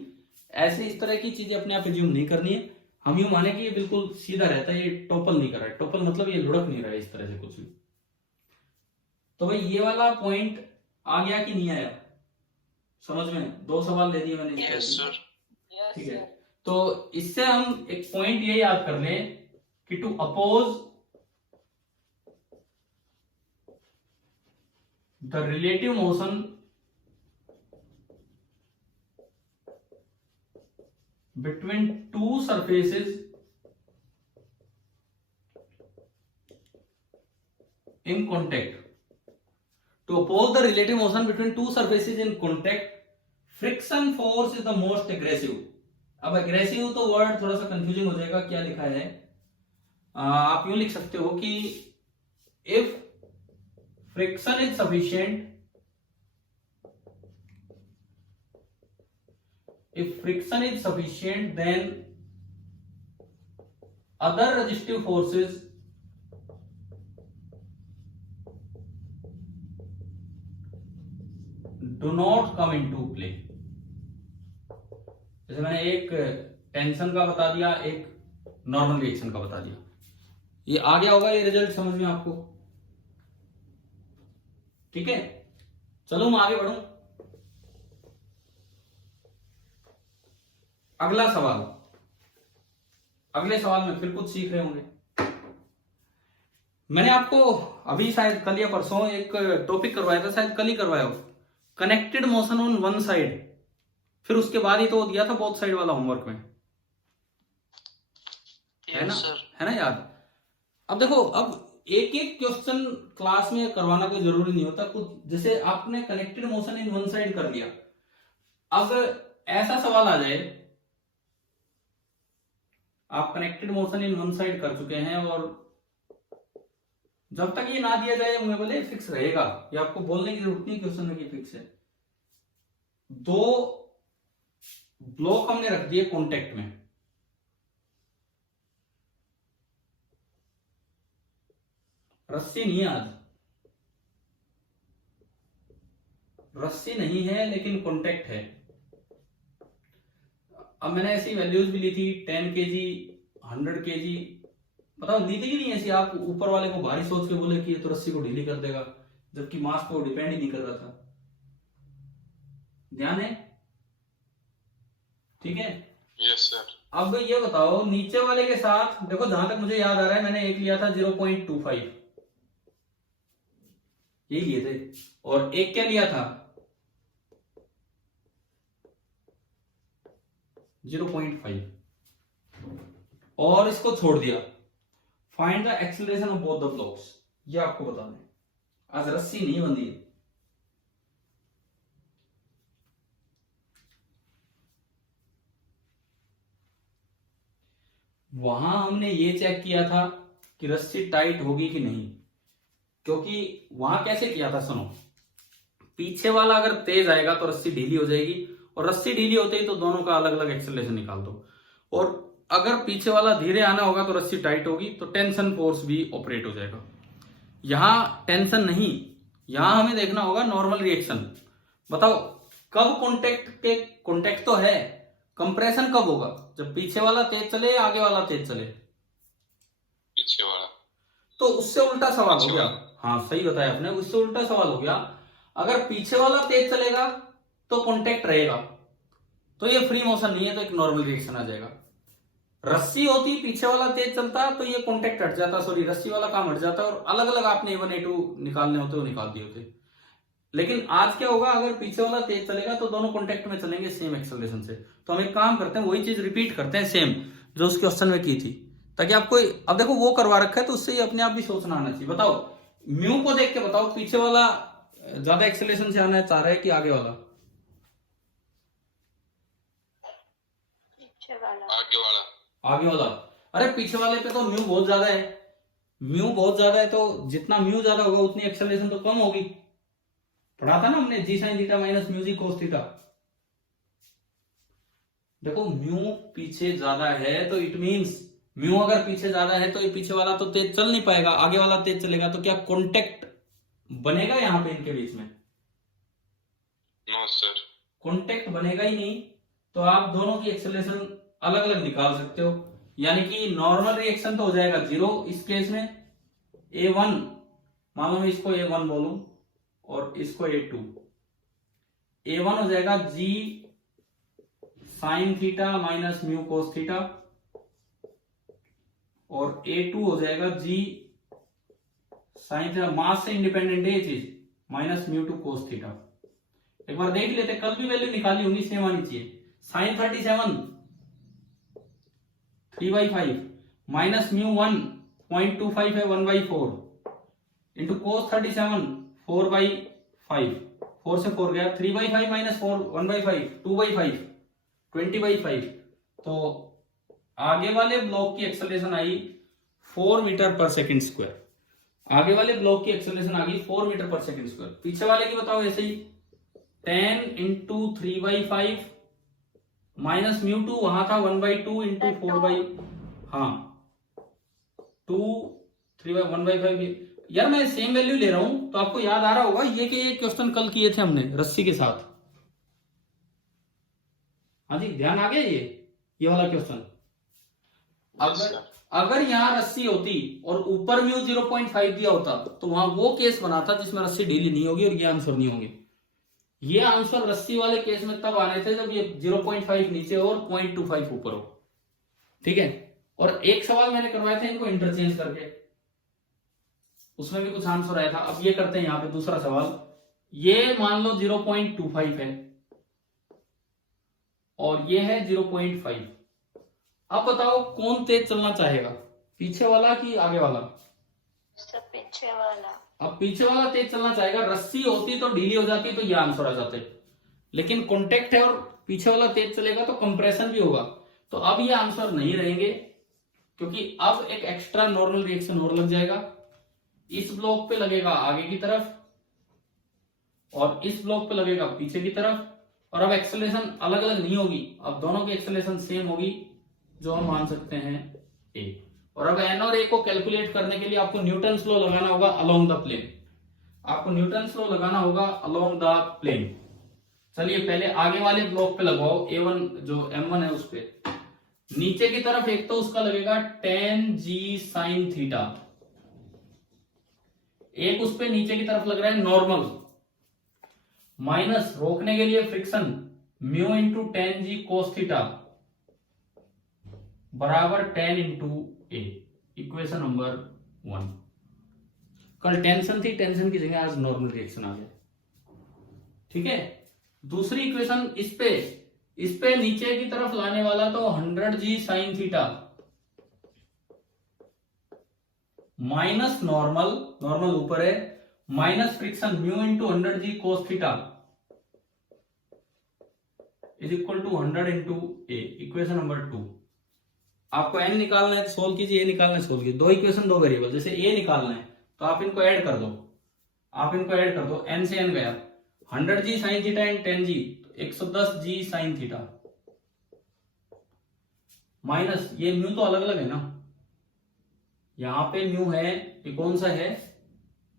ऐसे इस तरह की चीजें अपने आप एज्यूम नहीं करनी है। हम यूं माने कि ये बिल्कुल सीधा रहता है, ये टोपल नहीं कर रहा है। टोपल मतलब ये लुढ़क नहीं रहा है इस तरह से कुछ भी। तो भाई ये वाला पॉइंट आ गया कि नहीं आया समझ में? 2 सवाल ले दिए मैंने इस तरह Yes, के। sir. ठीक है, तो इससे हम एक पॉइंट ये याद कर लें कि to oppose the relative motion between two surfaces in contact, to oppose the relative motion between two surfaces in contact, friction force is the most aggressive. अब aggressive तो वर्ड थोड़ा सा कंफ्यूजिंग हो जाएगा, क्या लिखा है? आप यूं लिख सकते हो कि if friction is sufficient, if friction is sufficient, then other resistive forces do not come into play. जैसे मैंने एक टेंशन का बता दिया, एक नॉर्मल रिएक्शन का बता दिया। ये आ गया होगा ये रिजल्ट समझ में आपको? ठीक है, चलो मैं आगे बढ़ूं। अगला सवाल, अगले सवाल में फिर कुछ सीख रहे होंगे। मैंने आपको अभी शायद कल या परसों एक टॉपिक करवाया था, शायद कल ही करवाया हो, connected motion on one side. फिर उसके बाद ही तो दिया था बोथ साइड वाला होमवर्क में, है ना? Yes, sir. है ना याद? अब देखो, अब एक एक क्वेश्चन क्लास में करवाना कोई जरूरी नहीं होता। कुछ जैसे आपने connected motion in one side कर लिया, अब ऐसा सवाल आ जाए, आप connected motion in one side कर चुके हैं और जब तक ये ना दिया जाए मुझे बोले फिक्स रहेगा, ये आपको बोलने की जरूरत नहीं क्वेश्चन में कि फिक्स है। 2 ब्लॉक हमने रख दिए कॉन्टेक्ट में, रस्सी नहीं है आज, रस्सी नहीं है लेकिन कॉन्टेक्ट है। अब मैंने ऐसी वैल्यूज भी ली थी, 10 kg, 100 kg, बताओ ली थी कि नहीं ऐसी? आप ऊपर वाले को भारी सोच के बोले कि ये तो रस्सी को ढीली कर देगा, जबकि मास पे वो डिपेंड ही नहीं कर रहा था। ध्यान है? ठीक है। Yes, sir. अब ये बताओ, नीचे वाले के साथ देखो, जहां तक मुझे याद आ रहा है मैंने एक लिया था 0.25, यही लिए थे, और एक क्या लिया था 0.5, और इसको छोड़ दिया। Find the acceleration of both the blocks, ये आपको बताना है। आज रस्सी नहीं बंधी है। वहां हमने ये चेक किया था कि रस्सी टाइट होगी कि नहीं, क्योंकि वहां कैसे किया था सुनो, पीछे वाला अगर तेज आएगा तो रस्सी ढीली हो जाएगी, और रस्सी ढीली होते ही तो दोनों का अलग अलग एक्सेलरेशन निकाल दो। और अगर पीछे वाला धीरे आना होगा तो रस्सी टाइट होगी, तो टेंशन फोर्स भी ऑपरेट हो जाएगा। यहां टेंशन नहीं, यहां हमें देखना होगा नॉर्मल रिएक्शन। बताओ कब कॉन्टेक्ट तो है, कंप्रेशन कब होगा? जब पीछे वाला तेज चले या आगे वाला तेज चले? पीछे वाला। तो उससे उल्टा सवाल हो गया। हाँ सही बताया आपने, उससे उल्टा सवाल हो गया। अगर पीछे वाला तेज चलेगा तो कॉन्टेक्ट रहेगा, तो ये फ्री मोशन नहीं है, तो एक नॉर्मल रिएक्शन आ जाएगा। रस्सी होती, पीछे वाला तेज चलता तो ये कॉन्टेक्ट हट जाता, सॉरी रस्सी वाला काम हट जाता, और अलग अलग आपने A1 A2 निकालने होते वो निकाल दिए होते। लेकिन आज क्या होगा, अगर पीछे वाला तेज चलेगा तो दोनों कॉन्टेक्ट में चलेंगे सेम एक्सेलरेशन से। तो हम एक काम करते हैं, वही चीज रिपीट करते हैं सेम जो उस क्वेश्चन में की थी, ताकि आपको, अब देखो वो करवा रखा है तो उससे ही अपने आप भी सोचना आना चाहिए। बताओ म्यू को देख के बताओ, पीछे वाला ज्यादा एक्सेलरेशन से आना चाह रहा है कि आगे वाला? पीछे वाला। आगे वाला। आगे वाला। अरे पीछे वाले पे तो म्यू बहुत ज्यादा है, म्यू बहुत ज्यादा है, तो जितना म्यू ज्यादा होगा उतनी एक्सेलरेशन तो कम होगी। पढ़ा था ना हमने, जी sine theta minus mu G cos theta. देखो म्यू पीछे ज्यादा है तो इट मींस म्यू अगर पीछे ज्यादा है तो ये पीछे वाला तो तेज चल नहीं पाएगा, आगे वाला तेज चलेगा, तो क्या कॉन्टेक्ट बनेगा यहाँ पे इनके बीच में? No sir. कॉन्टेक्ट बनेगा ही नहीं, तो आप दोनों की एक्सेलरेशन अलग अलग निकाल सकते हो। यानी कि नॉर्मल रिएक्शन तो हो जाएगा 0 इस केस में। A1 मान लो मैं इसको A1 बोलूं और इसको A2। A1 हो जाएगा G sine theta minus mu cos theta, और A2 हो जाएगा G साइन थीटा, मास से इंडिपेंडेंट है ये चीज, minus mu two cos theta. एक बार देख लेते, कल भी वैल्यू निकाली होंगी, सेम आनी चाहिए। साइन 37 3/5 माइनस म्यू 1.25 है 1/4 इंटू कोस 37 4/5, 4 से 4 गया, 3/5 माइनस 4 1/5 2/5 20/5। तो आगे वाले ब्लॉक की एक्सेलरेशन आई 4 मीटर पर सेकंड स्क्वायर। आगे वाले ब्लॉक की एक्सेलरेशन आ गई 4 मीटर पर सेकंड स्क्वायर। पीछे वाले की बताओ ऐसे ही, 10 इंटू 3/5 माइनस म्यू 2 वहां था 1/2 इंटू 4 हाँ 2 3/1/5। यार मैं सेम वैल्यू ले रहा हूं, तो आपको याद आ रहा होगा ये कि ये क्वेश्चन कल किए थे हमने रस्सी के साथ। हाँ जी, ध्यान आ गया ये वाला क्वेश्चन। अगर यहाँ रस्सी होती और ऊपर म्यू 0.5 दिया होता तो वहां वो केस बना था जिसमें रस्सी ढीली नहीं होगी और ये आंसर नहीं होंगे। ये आंसर रस्सी वाले केस में तब आने थे जब ये 0.5 नीचे हो और 0.25 ऊपर हो, ठीक है। और एक सवाल मैंने करवाए थे इनको इंटरचेंज करके, उसमें भी कुछ आंसर आया था। अब ये करते हैं यहाँ पे दूसरा सवाल। ये मान लो 0.25 है और ये है 0.5। अब बताओ कौन तेज चलना चाहेगा, पीछे वाला कि आगे वाला? सर पीछे वाला। अब पीछे वाला तेज चलना चाहेगा। रस्सी होती तो ढीली हो जाती तो ये आंसर आ जाते, लेकिन कॉन्टेक्ट है और पीछे वाला तेज चलेगा तो कंप्रेशन भी होगा, तो अब ये आंसर नहीं रहेंगे, क्योंकि अब एक एक्स्ट्रा नॉर्मल रिएक्शन और लग जाएगा। इस ब्लॉक पे लगेगा आगे की तरफ और इस ब्लॉक पे लगेगा पीछे की तरफ, और अब एक्सेलरेशन अलग अलग नहीं होगी, अब दोनों की एक्सेलरेशन सेम होगी, जो हम मान सकते हैं A। और अब N और A को कैलकुलेट करने के लिए आपको न्यूटन लॉ लगाना होगा अलोंग द प्लेन। आपको न्यूटन लॉ लगाना होगा अलोंग द प्लेन। चलिए पहले आगे वाले ब्लॉक पे लगाओ, A1 जो M1 है उस पे। नीचे की तरफ एक तो उसका लगेगा tan G sin थीटा, एक उस पे नीचे की तरफ लग रहा है नॉर्मल, माइनस रोकने के लिए friction mu into tan G cos theta बराबर tan into A। Equation number 1। कल टेंशन थी, टेंशन की जगह आज नॉर्मल रिएक्शन आ गया, ठीक है। दूसरी इक्वेशन इस पे नीचे की तरफ लाने वाला तो 100G sin theta minus normal ऊपर है, minus friction mu into 100G cos theta is equal to 100 into A। Equation number 2। आपको n निकालना है तो सोल्व कीजिए, a निकालना है सोल्व कीजिए। दो इक्वेशन दो वेरिएबल, जैसे a निकालना है तो आप इनको ऐड कर दो, n से n गया, 100G sin theta and 10G 110G sin theta minus ये म्यू तो अलग अलग है ना, यहाँ पे म्यू है, ये कौन सा है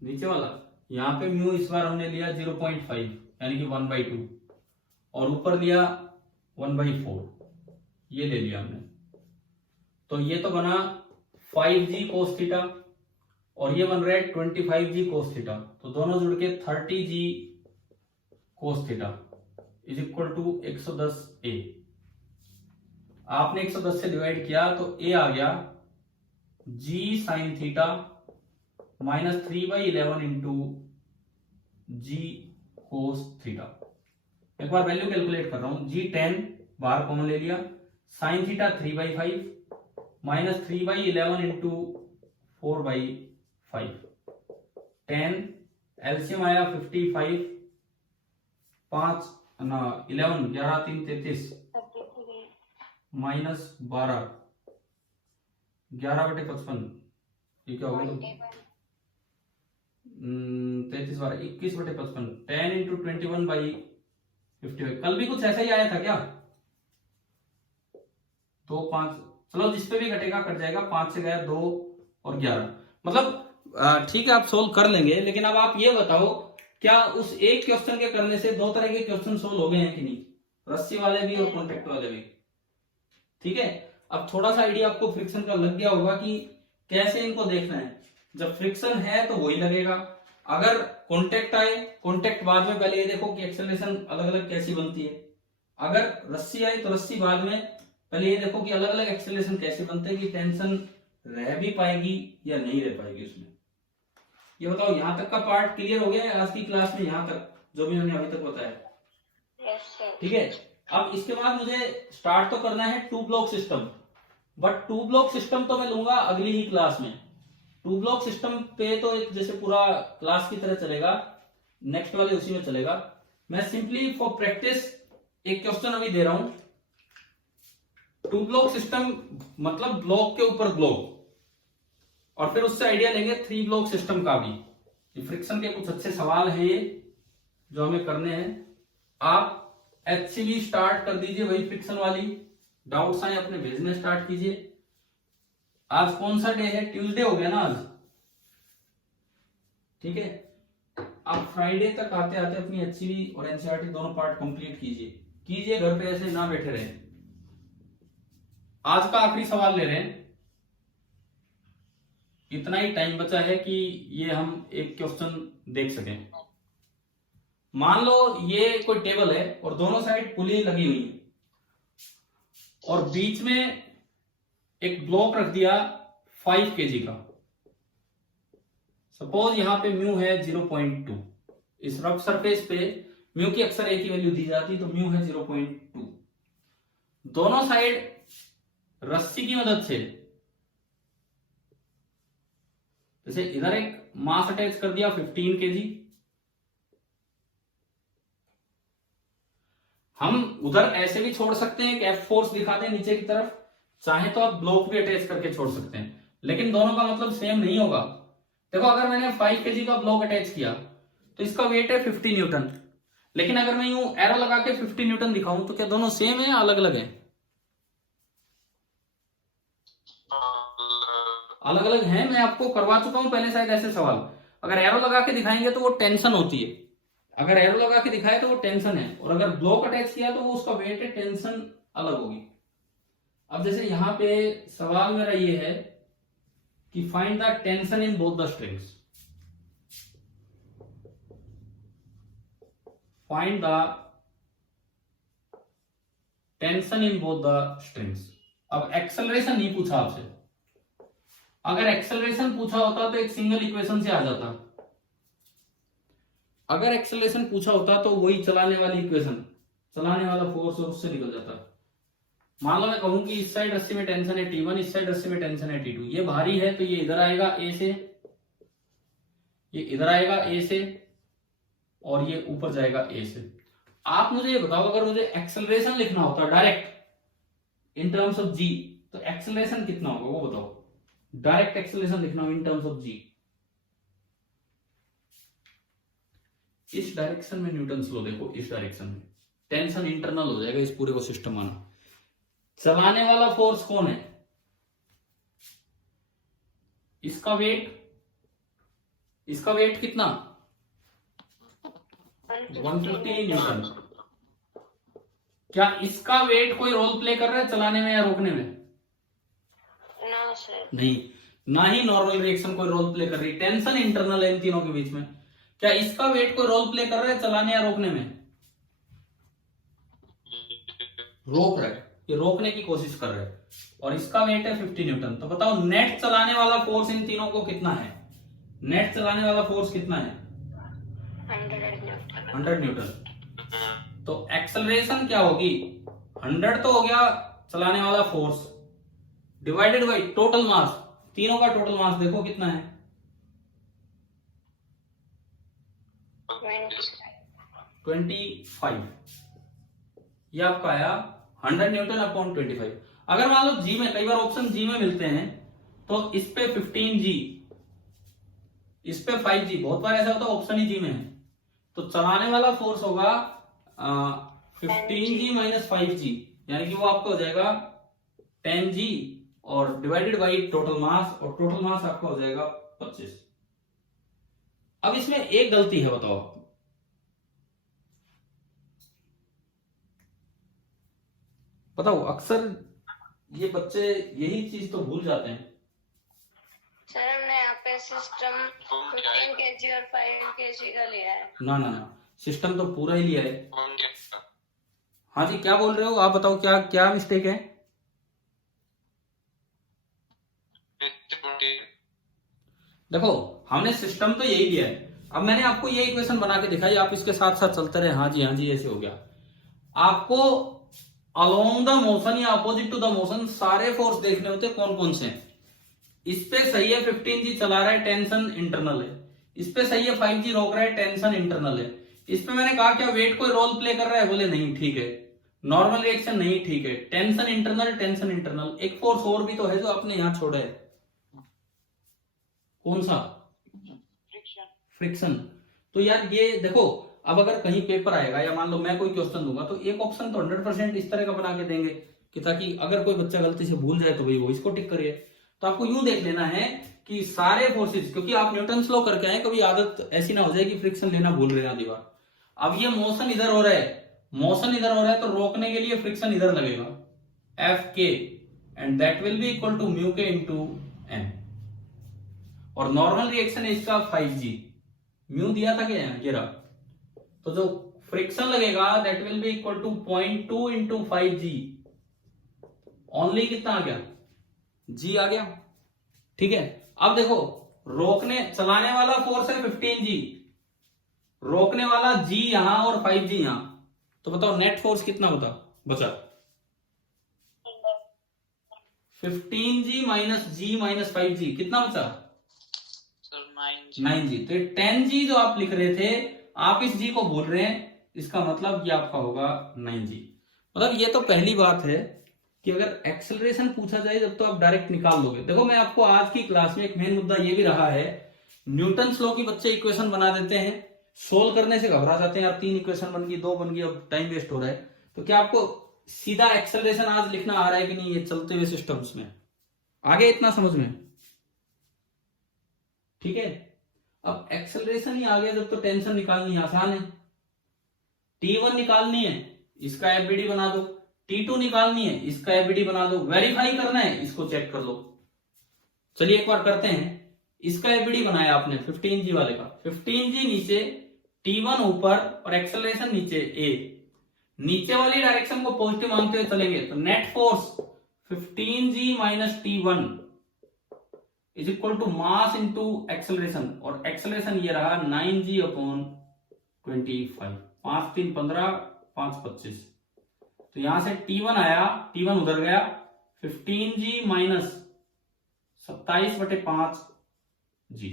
नीचे वाला, यहाँ पे म्यू इस बार हमने लिया 0.5 यानी कि 1/2 और ऊपर लिया 1/4, ये ले लिया हमने। तो ये तो बना 5G cos थीटा और ये बन रहा है 25G cos थीटा, तो दोनों जुड़ के 30G cos theta is equal to 110A। आपने 110 से डिवाइड किया तो A आ गया G sin theta minus 3/11 into G cos theta. एक बार वैल्यू कैलकुलेट कर रहा हूं, G 10 बाहर कॉमन ले लिया, sin theta 3/5 minus 3/11 into 4/5, 10 LCM आया 55, 5 ना 11 11 3 33 माइनस 12 11/55, ये क्या होगा 33 12 21/55, 10 इंटू 21/55। कल भी कुछ ऐसा ही आया था क्या? 2 5 चलो जिस पे भी घटेगा कट जाएगा, 5 से गया 2 और 11, मतलब ठीक है आप सोल्व कर लेंगे। लेकिन अब आप ये बताओ क्या उस एक क्वेश्चन के करने से 2 तरह के क्वेश्चन सोल्व हो गए हैं कि नहीं, रस्सी वाले भी और कॉन्टेक्ट वाले भी। ठीक है, अब थोड़ा सा आइडिया आपको फ्रिक्शन का लग गया होगा कि कैसे इनको देखना है। जब फ्रिक्शन है तो वही लगेगा, अगर कॉन्टेक्ट आए, कॉन्टेक्ट बाद में, पहले ये देखो कि एक्सेलरेशन अलग अलग कैसी बनती है। अगर रस्सी आई तो रस्सी बाद में, पहले ये देखो कि अलग अलग एक्सेलरेशन कैसे बनते हैं, कि टेंशन रह भी पाएगी या नहीं रह पाएगी उसमें। ये बताओ यहां तक का पार्ट क्लियर हो गया है आज की क्लास में, यहां तक जो भी हमने अभी तक बताया। Yes sir. ठीक है, अब इसके बाद मुझे स्टार्ट तो करना है 2 block system, but 2 block system तो मैं लूंगा अगली ही क्लास में। 2 ब्लॉक सिस्टम पे तो एक जैसे पूरा क्लास की तरह चलेगा, नेक्स्ट वाले उसी में चलेगा। मैं सिंपली फॉर प्रैक्टिस एक क्वेश्चन अभी दे रहा हूं। 2 ब्लॉक सिस्टम मतलब ब्लॉक के ऊपर ब्लॉक, और फिर उससे आइडिया लेंगे 3 ब्लॉक सिस्टम का भी। फ्रिक्शन के कुछ अच्छे सवाल हैं ये जो हमें करने हैं। आप HCV स्टार्ट कर दीजिए, वही फ्रिक्शन वाली, डाउट्स आए अपने भेजने स्टार्ट कीजिए। आज कौन सा डे है, ट्यूसडे हो गया ना आज। ठीक है, आप फ्राइडे तक आते आते अपनी HCV और NCERT दोनों पार्ट कंप्लीट कीजिए, घर पे ऐसे ना बैठे रहे। आज का आखिरी सवाल ले रहे हैं, इतना ही टाइम बचा है कि ये हम एक क्वेश्चन देख सकें। मान लो ये कोई टेबल है और दोनों साइड पुली लगी हुई है, और बीच में एक ब्लॉक रख दिया 5 kg का। सपोज यहां पे म्यू है 0.2, इस रफ सरफेस पे म्यू की अक्सर एक ही वैल्यू दी जाती है, तो म्यू है 0.2। दोनों साइड रस्सी की मदद से, जैसे इधर एक मास अटैच कर दिया 15 kg, हम उधर ऐसे भी छोड़ सकते हैं कि F फोर्स दिखा दें नीचे की तरफ, चाहे तो आप ब्लॉक भी अटैच करके छोड़ सकते हैं, लेकिन दोनों का मतलब सेम नहीं होगा। देखो अगर मैंने 5 kg का ब्लॉक अटैच किया तो इसका वेट है 50 न्यूटन, लेकिन अगर मैं यूं एरो लगा के 50 न्यूटन दिखाऊं तो क्या दोनों सेम है या अलग अलग है? अलग अलग है। मैं आपको करवा चुका हूं पहले शायद ऐसे सवाल। अगर एरो लगा के दिखाएंगे तो वो टेंशन होती है, अगर एरो लगा के दिखाए तो वो टेंशन है, और अगर ब्लॉक अटैच किया तो वो उसका वेट है, टेंशन अलग होगी। अब जैसे यहां पे सवाल मेरा ये है कि find the tension in both the strings, find the tension in both the strings. अब एक्सेलरेशन नहीं पूछा आपसे, अगर एक्सेलरेशन पूछा होता तो एक सिंगल इक्वेशन से आ जाता। अगर एक्सेलरेशन पूछा होता तो वही चलाने वाली इक्वेशन, चलाने वाला फोर्स, और उससे निकल जाता। मान लो मैं कहूं कि इस साइड रस्सी में टेंशन है T1, इस साइड रस्सी में टेंशन है T2, ये भारी है तो ये इधर आएगा A से, ये इधर आएगा A से, और ये ऊपर जाएगा A से। आप मुझे ये बताओ अगर मुझे एक्सेलरेशन लिखना होता direct in terms of G, तो एक्सेलरेशन कितना होगा वो बताओ। डायरेक्ट एक्सेलरेशन लिखना हो इन टर्म्स ऑफ G, इस डायरेक्शन में न्यूटन लो, देखो इस डायरेक्शन में टेंशन इंटरनल हो जाएगा, इस पूरे को सिस्टम आना। चलाने वाला फोर्स कौन है, इसका वेट कितना, 150 न्यूटन। क्या इसका वेट कोई रोल प्ले कर रहा है चलाने में या रोकने में? No sir. नहीं, ना ही नॉर्मल रिएक्शन कोई रोल प्ले कर रही। टेंशन इंटरनल है इन तीनों के बीच में। क्या इसका वेट कोई रोल प्ले कर रहा है चलाने या रोकने में? रोक रहा है, ये रोकने की कोशिश कर रहा है, और इसका वेट है 50 न्यूटन। तो बताओ नेट चलाने वाला फोर्स इन तीनों को कितना है? नेट चलाने वाला फोर्स कितना है? 100 न्यूटन। तो एक्सेलरेशन क्या होगी? 100 तो हो गया चलाने वाला फोर्स, डिवाइडेड बाई टोटल मास। तीनों का टोटल मास देखो कितना है? 25। ये आपका आया 100 न्यूटन अपॉन 25। अगर मान लो जी में, कई बार ऑप्शन जी में मिलते हैं, तो इस पे 15G, इस पे 5G, बहुत बार ऐसा होता है ऑप्शन ही जी में है, तो चलाने वाला फोर्स होगा 15G माइनस 5G, यानी कि वो आपका हो जाएगा 10G और डिवाइडेड बाई टोटल मास, और टोटल मास आपका हो जाएगा 25। अब इसमें एक गलती है, बताओ आप। बताओ, अक्सर ये बच्चे यही चीज तो भूल जाते हैं। सर हमने यहाँ पे सिस्टम 15 kg और 5 kg का लिया है। ना ना ना, सिस्टम तो पूरा ही लिया है। कौन क्या? हाँ जी, क्या बोल रहे हो आप, बताओ क्या क्या मिस्टेक है। देखो, हमने सिस्टम तो यही लिया है। अब मैंने आपको ये इक्वेशन बना के दिखाई, आप इसके साथ साथ चलते रहे। हाँ जी ऐसे हो गया। आपको अलोंग द मोशन या अपोजिट टू द मोशन सारे फोर्स देखने होते कौन कौन से हैं। इस पे सही है 15G चला रहा है, टेंशन इंटरनल है। इस पे सही है 5G रोक रहा है, टेंशन इंटरनल है। इस पे मैंने कहा क्या वेट कोई रोल प्ले कर रहा है, बोले नहीं, ठीक है। नॉर्मल रिएक्शन नहीं, ठीक है। Tension internal, tension internal. एक फोर्स और भी तो है जो आपने यहां छोड़ा है, कौन सा? फ्रिक्शन। फ्रिक्शन। तो यार ये देखो, अब अगर कहीं पेपर आएगा या मान लो मैं कोई क्वेश्चन दूंगा तो एक ऑप्शन तो 100% इस तरह का बना के देंगे कि ताकि अगर कोई बच्चा गलती से भूल जाए तो भाई वो इसको टिक करिए। तो आपको यूं देख लेना है कि सारे फोर्सेस, क्योंकि आप न्यूटन लॉ करके आए, कभी आदत ऐसी ना हो जाए कि फ्रिक्शन लेना भूल रहे ना दीवार। अब ये मोशन इधर हो रहा है, मोशन इधर हो रहा है, तो रोकने के लिए फ्रिक्शन इधर लगेगा, F k, and that will be equal to mu k into N. और नॉर्मल रिएक्शन है इसका 5G, म्यू दिया था क्या ये रहा। तो जो फ्रिक्शन लगेगा that will be equal to 0.2 into 5G। Only कितना आ गया, G आ गया। ठीक है। अब देखो, रोकने चलाने वाला फोर्स है 15G, रोकने वाला G यहां और 5G यहां। तो बताओ नेट फोर्स कितना बचा? 15G minus G minus 5G कितना बचा? Sir 9G। 9G। तो 10G जो आप लिख रहे थे, आप इस G को भूल रहे हैं, इसका मतलब ये आपका होगा 9G। मतलब ये तो पहली बात है कि अगर एक्सेलरेशन पूछा जाए जब तो आप डायरेक्ट निकाल दोगे। देखो, मैं आपको आज की क्लास में एक मेन मुद्दा ये भी रहा है, न्यूटन्स लॉ की बच्चे इक्वेशन बना देते हैं, सोल्व करने से घबरा जाते हैं, अब 3 इक्वेशन बन गई, 2 बन गई, अब टाइम वेस्ट हो रहा है। तो क्या आपको सीधा एक्सेलरेशन आज लिखना आ रहा है कि नहीं, ये चलते हुए सिस्टम्स में आगे इतना समझ में? ठीक है। अब एक्सेलरेशन ही आ गया जब, तो टेंशन निकालनी आसान है। T1 निकालनी है, इसका एफबीडी बना दो। T2 निकालनी है, इसका एफबीडी बना दो। वेरीफाई करना है, इसको चेक कर लो। चलिए एक बार करते हैं। इसका एफबीडी बनाया आपने 15G वाले का, 15G नीचे, T1 ऊपर और एक्सेलरेशन नीचे A। नीचे वाली डायरेक्शन को पॉजिटिव मानते हुए चलेंगे तो net force 15G minus T1 is equal to mass into acceleration, और एक्सेलरेशन ये रहा 9G अपॉन 25। 5 3 15, 5 25। तो यहां से T1 आया, T1 उधर गया, 15G माइनस 27/5G।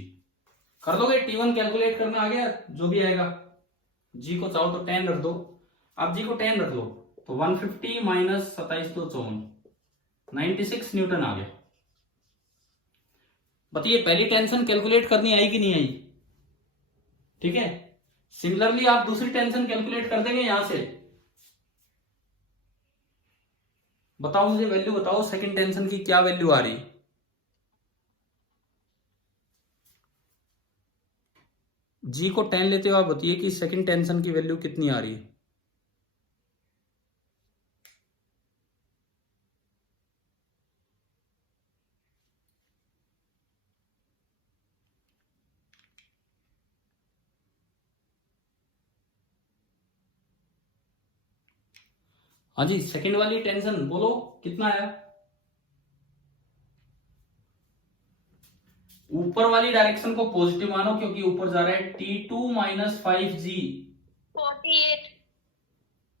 कर दोगे? T1 कैलकुलेट करना आ गया, जो भी आएगा। G को चाहो तो 10 रख दो, आप G को 10 रख लो तो 150 माइनस 27 तो 54, 96 न्यूटन आ गया। बताइए पहली टेंशन कैलकुलेट करनी आई कि नहीं आई? ठीक है। सिमिलरली आप दूसरी टेंशन कैलकुलेट कर देंगे यहां से। बताओ मुझे वैल्यू बताओ, सेकंड टेंशन की क्या वैल्यू आ रही? G को 10 लेते हो आप, बताइए कि सेकंड टेंशन की वैल्यू कितनी आ रही है? हाँ जी, सेकंड वाली टेंशन बोलो कितना आया? ऊपर वाली डायरेक्शन को पॉजिटिव मानो क्योंकि ऊपर जा रहा है, T2 माइनस 5G 48।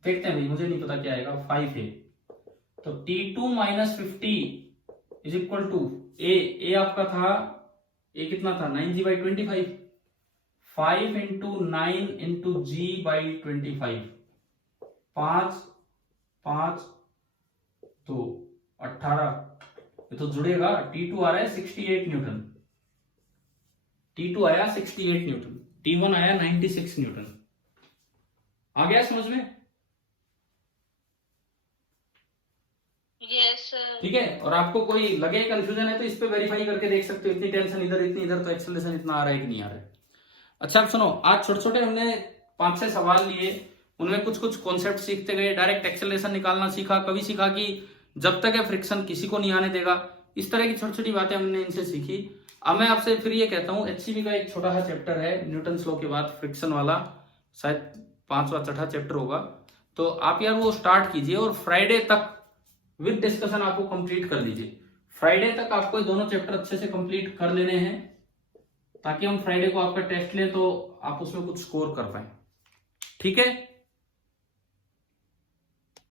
देखते हैं भाई, मुझे नहीं पता क्या आएगा, 5 है तो T2 minus 50 is equal to A आपका था, ए कितना था 9G/25, 5 इंटू 9 इंटू G/25, 5 5 तो 18, ये तो जुड़ेगा। T2 आ रहा है 68 न्यूटन, T2 आया 68 न्यूटन, T1 आया 96 न्यूटन। आ गया समझ में? Yes sir. ठीक है, और आपको कोई लगे कंफ्यूजन है तो इस पे वेरीफाई करके देख सकते हो, इतनी टेंशन इधर इतनी इधर, तो एक्सेलरेशन इतना आ रहा है कि नहीं आ रहा है। अच्छा अब सुनो, आज छोटे छोटे हमने 5-6 सवाल लिए, उनमें कुछ कुछ कॉन्सेप्ट सीखते गए, डायरेक्ट एक्सेलरेशन निकालना सीखा, कभी सीखा कि जब तक है फ्रिक्शन किसी को नहीं आने देगा, इस तरह की छोटी छोटी बातें हमने इनसे सीखी। अब मैं आपसे फिर ये कहता हूँ, एचसीबी का एक छोटा सा चैप्टर है न्यूटन लॉ के बाद फ्रिक्शन वाला, शायद 5वां 6ठा चैप्टर होगा, तो आप यार वो स्टार्ट कीजिए और फ्राइडे तक विद डिस्कशन आपको कंप्लीट कर दीजिए। फ्राइडे तक आपको दोनों चैप्टर अच्छे से कंप्लीट कर लेने हैं, ताकि हम फ्राइडे को आपका टेस्ट लें तो आप उसमें कुछ स्कोर कर पाए। ठीक है।